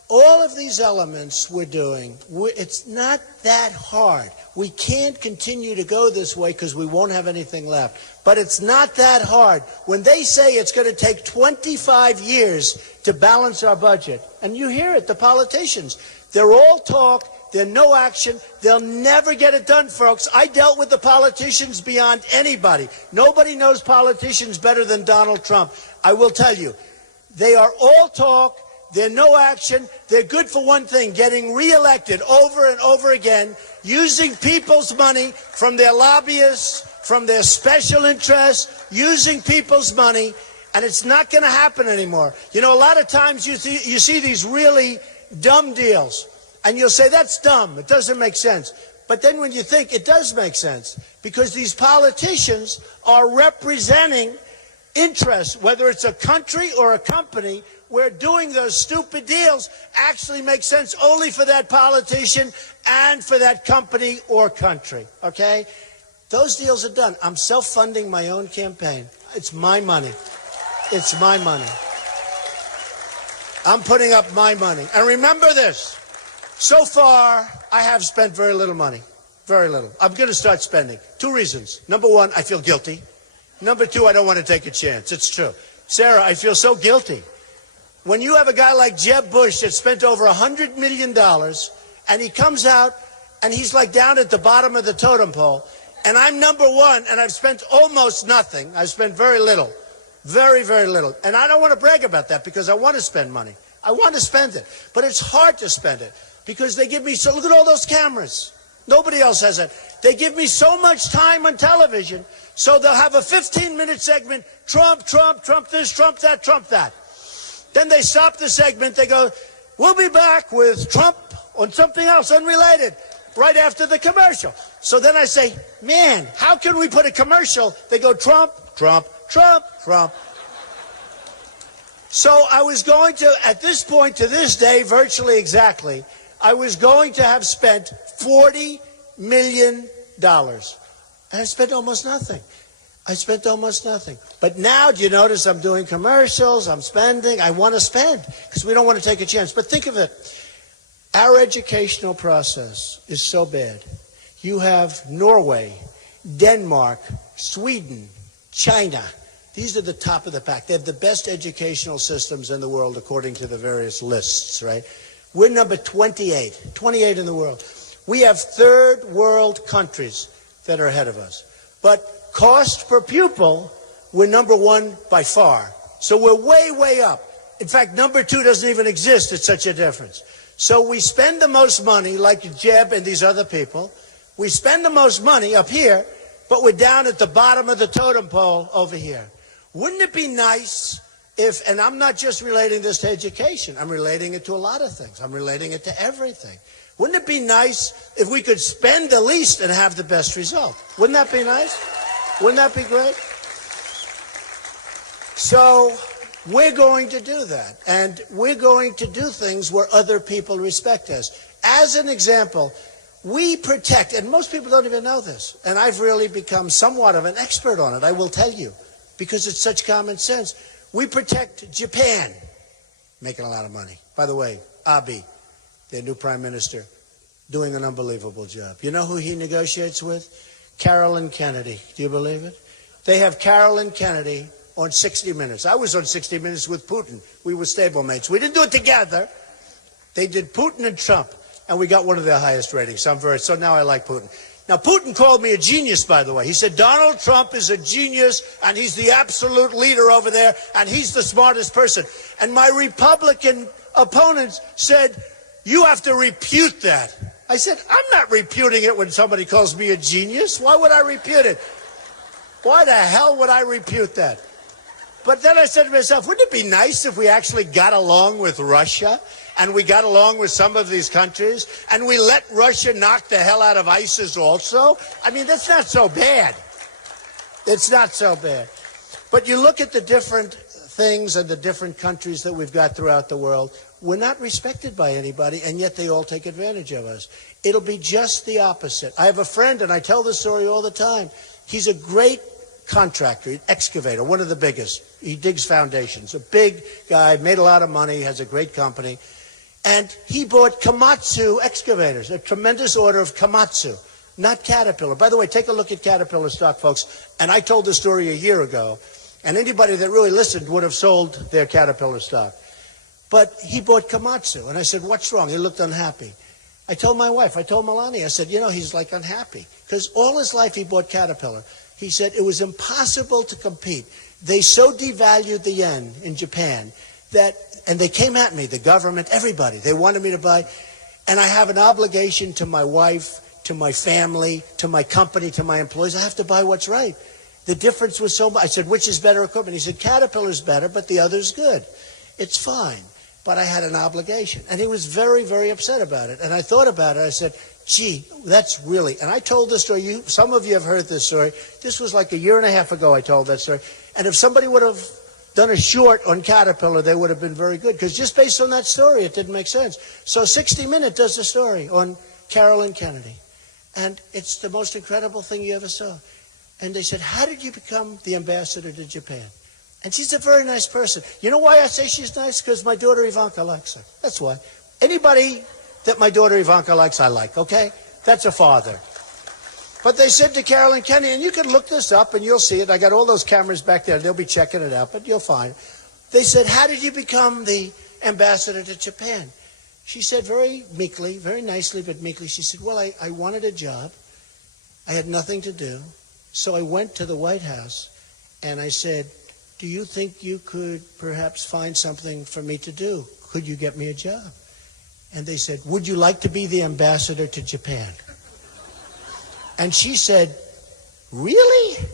all of these elements we're doing, it's not that hard. We can't continue to go this way because we won't have anything left. But it's not that hard. When they say it's going to take 25 years to balance our budget, and you hear it, the politicians, they're all talk, they're no action, they'll never get it done, folks. I dealt with the politicians beyond anybody. Nobody knows politicians better than Donald Trump. I will tell you, they are all talk, they're no action, they're good for one thing, getting reelected over and over again, using people's money from their lobbyists, from their special interests, using people's money, and it's not going to happen anymore. A lot of times you see these really dumb deals, and you'll say, that's dumb, it doesn't make sense. But then when you think, it does make sense, because these politicians are representing interests, whether it's a country or a company, where doing those stupid deals actually makes sense only for that politician and for that company or country, okay? Those deals are done. I'm self-funding my own campaign. It's my money. It's my money. I'm putting up my money. And remember this. So far, I have spent very little money. Very little. I'm going to start spending. 2 reasons. Number 1, I feel guilty. Number 2, I don't want to take a chance. It's true. Sarah, I feel so guilty. When you have a guy like Jeb Bush that spent over $100 million, and he comes out, and he's like down at the bottom of the totem pole, and I'm number 1, and I've spent almost nothing. I've spent very little. Very, very little. And I don't want to brag about that because I want to spend money. I want to spend it. But it's hard to spend it because they give me so... Look at all those cameras. Nobody else has it. They give me so much time on television, so they'll have a 15-minute segment, Trump, Trump, Trump this, Trump that, Trump that. Then they stop the segment. They go, we'll be back with Trump on something else unrelated right after the commercial. So then I say, man, how can we put a commercial? They go, Trump, Trump, Trump, Trump. So I was going to, at this point, to this day, virtually exactly, I was going to have spent $40 million. And I spent almost nothing. I spent almost nothing. But now, do you notice I'm doing commercials, I'm spending, I want to spend, because we don't want to take a chance. But think of it. Our educational process is so bad. You have Norway, Denmark, Sweden, China. These are the top of the pack. They have the best educational systems in the world according to the various lists, right? We're number 28 in the world. We have third world countries that are ahead of us. But cost per pupil, we're number one by far. So we're way, way up. In fact, number two doesn't even exist. It's such a difference. So we spend the most money, like Jeb and these other people. We spend the most money up here, but we're down at the bottom of the totem pole over here. Wouldn't it be nice if, and I'm not just relating this to education, I'm relating it to a lot of things. I'm relating it to everything. Wouldn't it be nice if we could spend the least and have the best result? Wouldn't that be nice? Wouldn't that be great? So we're going to do that. And we're going to do things where other people respect us. As an example, we protect, and most people don't even know this, and I've really become somewhat of an expert on it, I will tell you, because it's such common sense. We protect Japan, making a lot of money. By the way, Abe, their new prime minister, doing an unbelievable job. You know who he negotiates with? Carolyn Kennedy. Do you believe it? They have Carolyn Kennedy on 60 Minutes. I was on 60 Minutes with Putin. We were stablemates. We didn't do it together. They did Putin and Trump, and we got one of their highest ratings. So now I like Putin. Now, Putin called me a genius, by the way. He said, Donald Trump is a genius, and he's the absolute leader over there, and he's the smartest person. And my Republican opponents said, you have to repute that. I said, I'm not reputing it when somebody calls me a genius. Why would I repute it? Why the hell would I repute that? But then I said to myself, wouldn't it be nice if we actually got along with Russia and we got along with some of these countries and we let Russia knock the hell out of ISIS also? I mean, that's not so bad. It's not so bad. But you look at the different things and the different countries that we've got throughout the world. We're not respected by anybody, and yet they all take advantage of us. It'll be just the opposite. I have a friend, and I tell this story all the time. He's a great contractor, an excavator, one of the biggest. He digs foundations. A big guy, made a lot of money, has a great company. And he bought Komatsu excavators, a tremendous order of Komatsu, not Caterpillar. By the way, take a look at Caterpillar stock, folks. And I told the story a year ago, and anybody that really listened would have sold their Caterpillar stock. But he bought Komatsu, and I said, what's wrong? He looked unhappy. I told my wife, I told Melania, I said, you know, he's like unhappy. Because all his life he bought Caterpillar. He said it was impossible to compete. They so devalued the yen in Japan that, and they came at me, the government, everybody. They wanted me to buy, and I have an obligation to my wife, to my family, to my company, to my employees. I have to buy what's right. The difference was so much. I said, which is better equipment? He said, Caterpillar's better, but the other's good. It's fine. But I had an obligation. And he was very, very upset about it. And I thought about it. I said, gee, that's really, and I told this story. Some of you have heard this story. This was like a year and a half ago I told that story. And if somebody would have done a short on Caterpillar, they would have been very good. Because just based on that story, it didn't make sense. So 60 Minutes does a story on Carolyn Kennedy. And it's the most incredible thing you ever saw. And they said, how did you become the ambassador to Japan? And she's a very nice person. You know why I say she's nice? Because my daughter Ivanka likes her. That's why. Anybody that my daughter Ivanka likes, I like, okay? That's a father. But they said to Carolyn Kennedy, and you can look this up and you'll see it. I got all those cameras back there. They'll be checking it out, but you'll find it. They said, how did you become the ambassador to Japan? She said very meekly, very nicely, but meekly, she said, well, I wanted a job. I had nothing to do. So I went to the White House and I said, do you think you could perhaps find something for me to do? Could you get me a job? And they said, would you like to be the ambassador to Japan? And she said, really?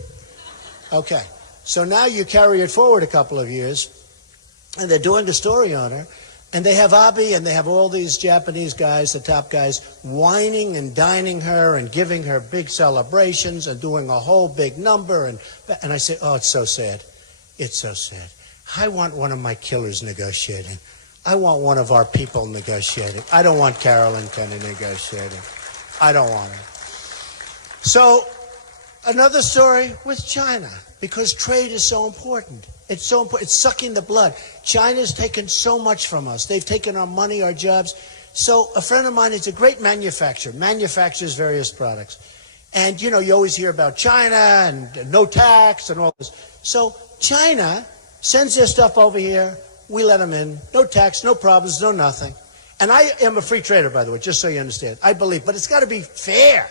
Okay. So now you carry it forward a couple of years, and they're doing a story on her, and they have Abe and they have all these Japanese guys, the top guys, whining and dining her and giving her big celebrations and doing a whole big number. And I say, oh, it's so sad. It's so sad. I want one of my killers negotiating. I want one of our people negotiating. I don't want Carolyn Kennedy negotiating. I don't want her. So Another story with China, because trade is so important. It's so important. It's sucking the blood. China's taken so much from us. They've taken our money, our jobs. So a friend of mine is a great manufacturer, manufactures various products. And, you know, you always hear about China and no tax and all this. So China sends their stuff over here. We let them in. No tax, no problems, no nothing. And I am a free trader, by the way, just so you understand. I believe, but it's got to be fair.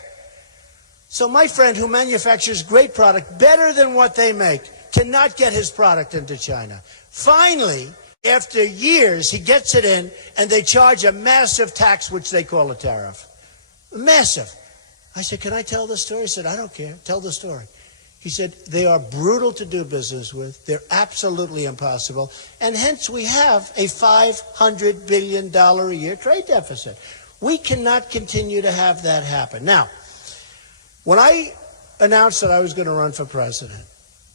So my friend who manufactures great product, better than what they make, cannot get his product into China. Finally, after years, he gets it in, and they charge a massive tax, which they call a tariff. Massive. I said, can I tell the story? He said, I don't care. Tell the story. He said, they are brutal to do business with. They're absolutely impossible. And hence we have a $500 billion a year trade deficit. We cannot continue to have that happen. Now, when I announced that I was going to run for president,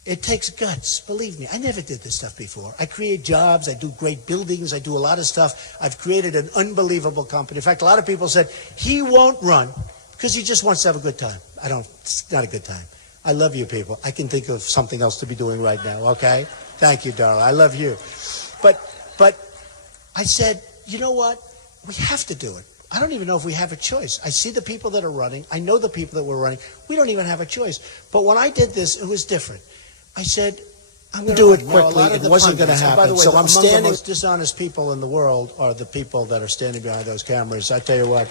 it takes guts. Believe me, I never did this stuff before. I create jobs. I do great buildings. I do a lot of stuff. I've created an unbelievable company. In fact, a lot of people said, he won't run because he just wants to have a good time. It's not a good time. I love you people. I can think of something else to be doing right now, okay? Thank you, darling. I love you. But I said, you know what? We have to do it. I don't even know if we have a choice. I see the people that are running. I know the people that were running. We don't even have a choice. But when I did this, it was different. I said, I'm going to do it quickly. It wasn't going to happen. By the way, so I'm standing. The most dishonest people in the world are the people that are standing behind those cameras. I tell you what,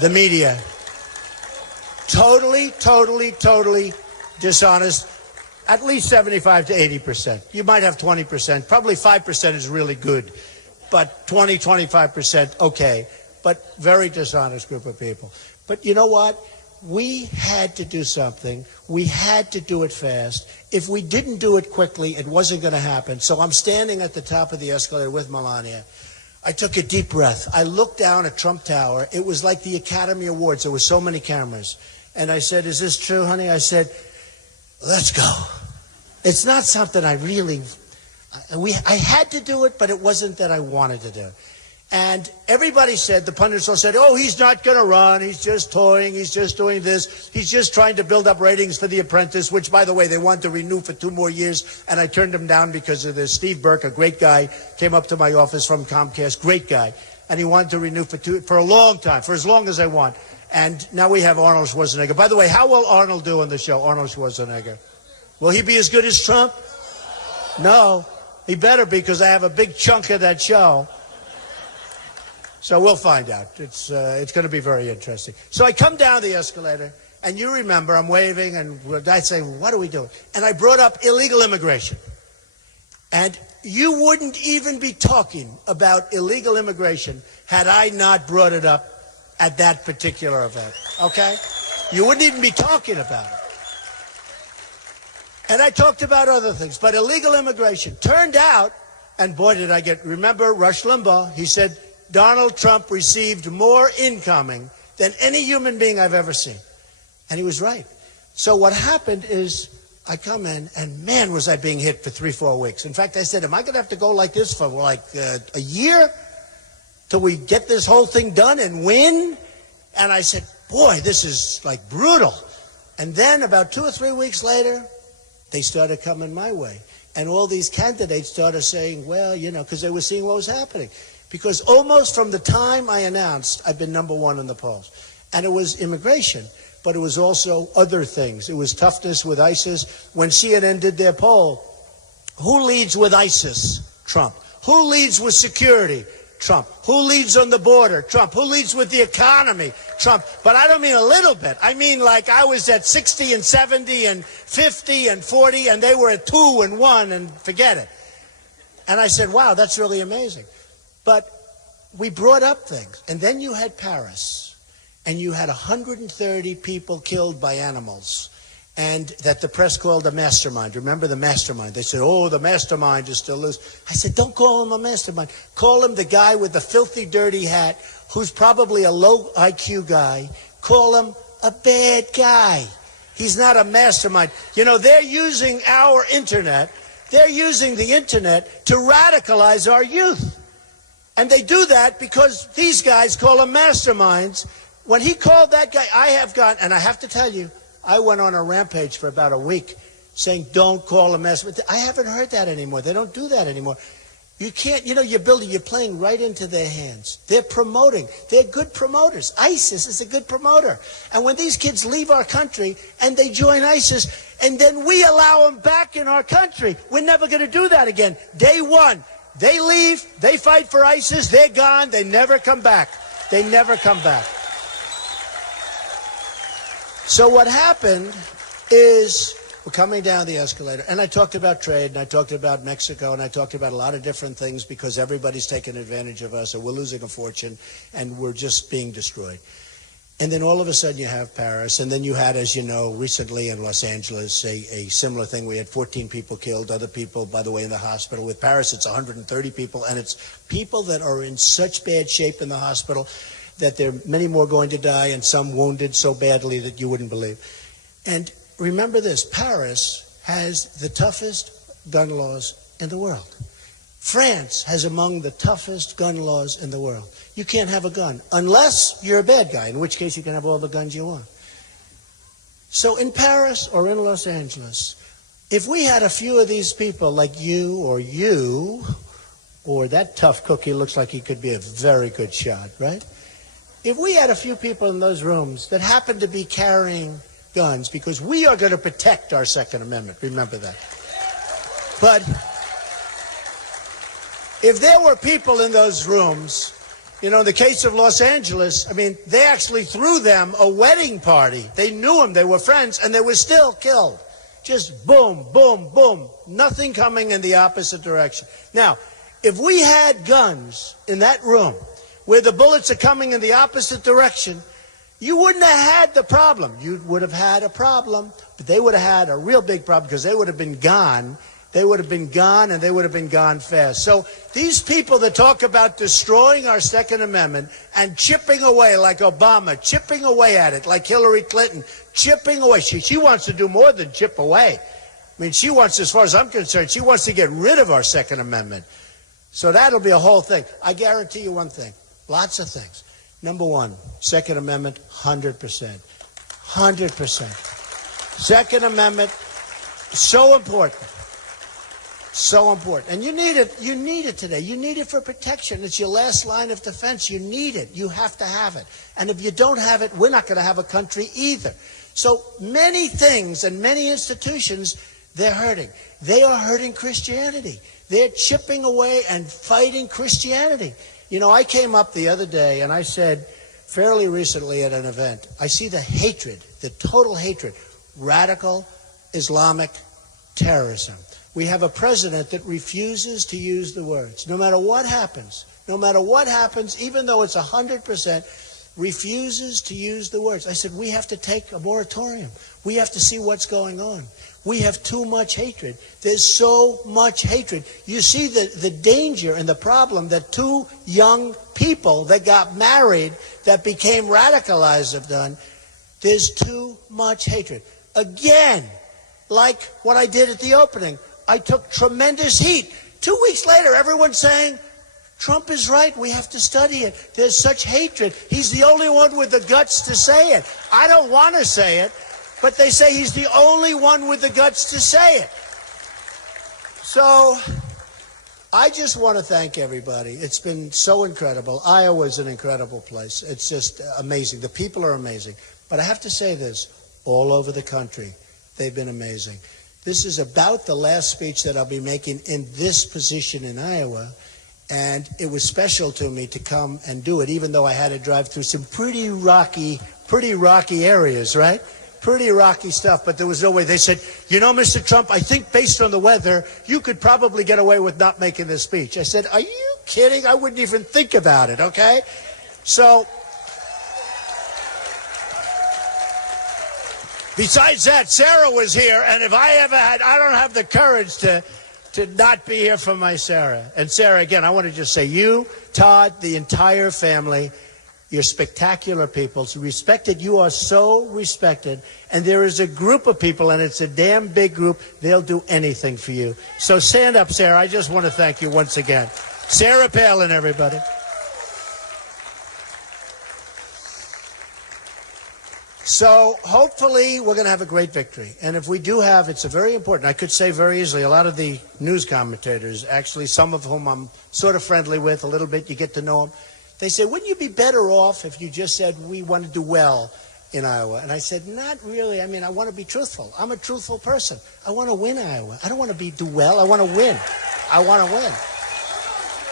the media, totally dishonest. At least 75 to 80%. You might have 20%. Probably 5% is really good. But 20, 25%, okay. But very dishonest group of people. But you know what? We had to do something. We had to do it fast. If we didn't do it quickly, it wasn't going to happen. So I'm standing at the top of the escalator with Melania. I took a deep breath. I looked down at Trump Tower. It was like the Academy Awards. There were so many cameras. And I said, is this true, honey? I said, let's go. It's not something I had to do it, but it wasn't that I wanted to do. And everybody said, the pundits all said, oh, he's not going to run. He's just toying. He's just doing this. He's just trying to build up ratings for The Apprentice, which, by the way, they wanted to renew for 2 more years. And I turned him down because of this. Steve Burke, a great guy, came up to my office from Comcast, great guy. And he wanted to renew for a long time, for as long as I want. And now we have Arnold Schwarzenegger. By the way, how will Arnold do on the show, Arnold Schwarzenegger? Will he be as good as Trump? No. He better be, because I have a big chunk of that show. So we'll find out. It's going to be very interesting. So I come down the escalator, and you remember, I'm waving, and I say, what are we doing? And I brought up illegal immigration. And you wouldn't even be talking about illegal immigration had I not brought it up at that particular event, okay? You wouldn't even be talking about it. And I talked about other things, but illegal immigration turned out, and boy, did I remember Rush Limbaugh, he said, Donald Trump received more incoming than any human being I've ever seen. And he was right. So what happened is I come in, and man, was I being hit for 3-4 weeks. In fact, I said, am I going to have to go like this for like a year till we get this whole thing done and win? And I said, boy, this is like brutal. And then about 2 or 3 weeks later, they started coming my way. And all these candidates started saying, well, you know, because they were seeing what was happening. Because almost from the time I announced, I've been #1 in the polls. And it was immigration, but it was also other things. It was toughness with ISIS. When CNN did their poll, who leads with ISIS? Trump. Who leads with security? Trump. Who leads on the border? Trump. Who leads with the economy? Trump. But I don't mean a little bit. I mean like I was at 60 and 70 and 50 and 40, and they were at 2 and 1, and forget it. And I said, wow, that's really amazing. But we brought up things. And then you had Paris, and you had 130 people killed by animals, and that the press called a mastermind. Remember the mastermind? They said, oh, the mastermind is still loose. I said, don't call him a mastermind. Call him the guy with the filthy, dirty hat, who's probably a low IQ guy. Call him a bad guy. He's not a mastermind. You know, they're using our internet. They're using the internet to radicalize our youth. And they do that because these guys call them masterminds. When he called that guy, I have gone, and I have to tell you, I went on a rampage for about a week saying, don't call them S. I haven't heard that anymore. They don't do that anymore. You can't, you're playing right into their hands. They're promoting. They're good promoters. ISIS is a good promoter. And when these kids leave our country and they join ISIS, and then we allow them back in our country, we're never going to do that again. Day one, they leave, they fight for ISIS, they're gone, they never come back. They never come back. So what happened is, we're coming down the escalator, and I talked about trade, and I talked about Mexico, and I talked about a lot of different things because everybody's taking advantage of us, or we're losing a fortune, and we're just being destroyed. And then all of a sudden you have Paris, and then you had, as you know, recently in Los Angeles, a similar thing. We had 14 people killed, other people, by the way, in the hospital. With Paris, it's 130 people, and it's people that are in such bad shape in the hospital that there are many more going to die, and some wounded so badly that you wouldn't believe. And remember this, Paris has the toughest gun laws in the world. France has among the toughest gun laws in the world. You can't have a gun unless you're a bad guy, in which case you can have all the guns you want. So in Paris or in Los Angeles, if we had a few of these people like you, or that tough cookie looks like he could be a very good shot, right? If we had a few people in those rooms that happened to be carrying guns, because we are going to protect our Second Amendment, remember that. But if there were people in those rooms, in the case of Los Angeles, they actually threw them a wedding party. They knew them, they were friends, and they were still killed. Just boom, boom, boom, nothing coming in the opposite direction. Now, if we had guns in that room where the bullets are coming in the opposite direction, you wouldn't have had the problem. You would have had a problem, but they would have had a real big problem because they would have been gone. They would have been gone, and they would have been gone fast. So these people that talk about destroying our Second Amendment and chipping away like Obama, chipping away at it like Hillary Clinton, chipping away. She wants to do more than chip away. She wants, as far as I'm concerned, she wants to get rid of our Second Amendment. So that'll be a whole thing. I guarantee you one thing, lots of things. Number one, Second Amendment, 100%. 100%. Second Amendment, so important. So important. And you need it. You need it today. You need it for protection. It's your last line of defense. You need it. You have to have it. And if you don't have it, we're not going to have a country either. So many things and many institutions, they're hurting. They are hurting Christianity. They're chipping away and fighting Christianity. I came up the other day and I said, fairly recently at an event, I see the hatred, the total hatred, radical Islamic terrorism. We have a president that refuses to use the words. No matter what happens, even though it's 100%, refuses to use the words. I said, we have to take a moratorium. We have to see what's going on. We have too much hatred. There's so much hatred. You see the danger and the problem that two young people that got married, that became radicalized, have done. There's too much hatred. Again, like what I did at the opening, I took tremendous heat. 2 weeks later, everyone's saying, Trump is right. We have to study it. There's such hatred. He's the only one with the guts to say it. I don't want to say it, but they say he's the only one with the guts to say it. So I just want to thank everybody. It's been so incredible. Iowa is an incredible place. It's just amazing. The people are amazing. But I have to say this, all over the country, they've been amazing. This is about the last speech that I'll be making in this position in Iowa. And it was special to me to come and do it, even though I had to drive through some pretty rocky areas, right? Pretty rocky stuff, but there was no way. They said, Mr. Trump, I think based on the weather, you could probably get away with not making this speech. I said, are you kidding? I wouldn't even think about it, okay? So, besides that, Sarah was here, and if I don't have the courage to not be here for my Sarah. And Sarah, again, I want to just say, you, Todd, the entire family, you're spectacular people. So respected. You are so respected. And there is a group of people, and it's a damn big group. They'll do anything for you. So stand up, Sarah. I just want to thank you once again. Sarah Palin, everybody. So hopefully we're going to have a great victory. And if we do have, it's a very important, I could say very easily, a lot of the news commentators, actually some of whom I'm sort of friendly with a little bit, you get to know them, they say, wouldn't you be better off if you just said we want to do well in Iowa? And I said, not really. I mean, I want to be truthful. I'm a truthful person. I want to win Iowa. I don't want to do well. I want to win. I want to win.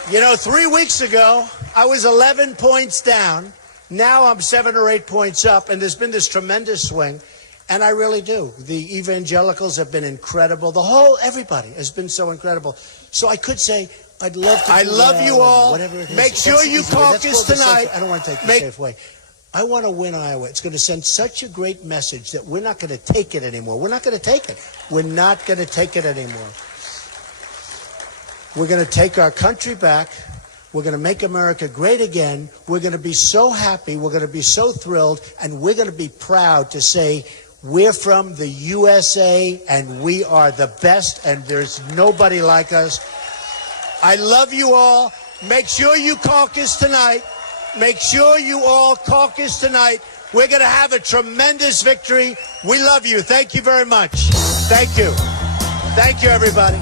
You know, 3 weeks ago, I was 11 points down. Now I'm 7 or 8 points up, and there's been this tremendous swing, and I really do. The evangelicals have been incredible. Everybody has been so incredible. So I could say, I'd love to. I love you all. Make sure you caucus tonight. I don't want to take the safe way. I want to win Iowa. It's going to send such a great message that we're not going to take it anymore. We're not going to take it. We're not going to take it anymore. We're going to take our country back. We're going to make America great again. We're going to be so happy. We're going to be so thrilled. And we're going to be proud to say we're from the USA and we are the best and there's nobody like us. I love you all. Make sure you caucus tonight. Make sure you all caucus tonight. We're going to have a tremendous victory. We love you. Thank you very much. Thank you. Thank you, everybody.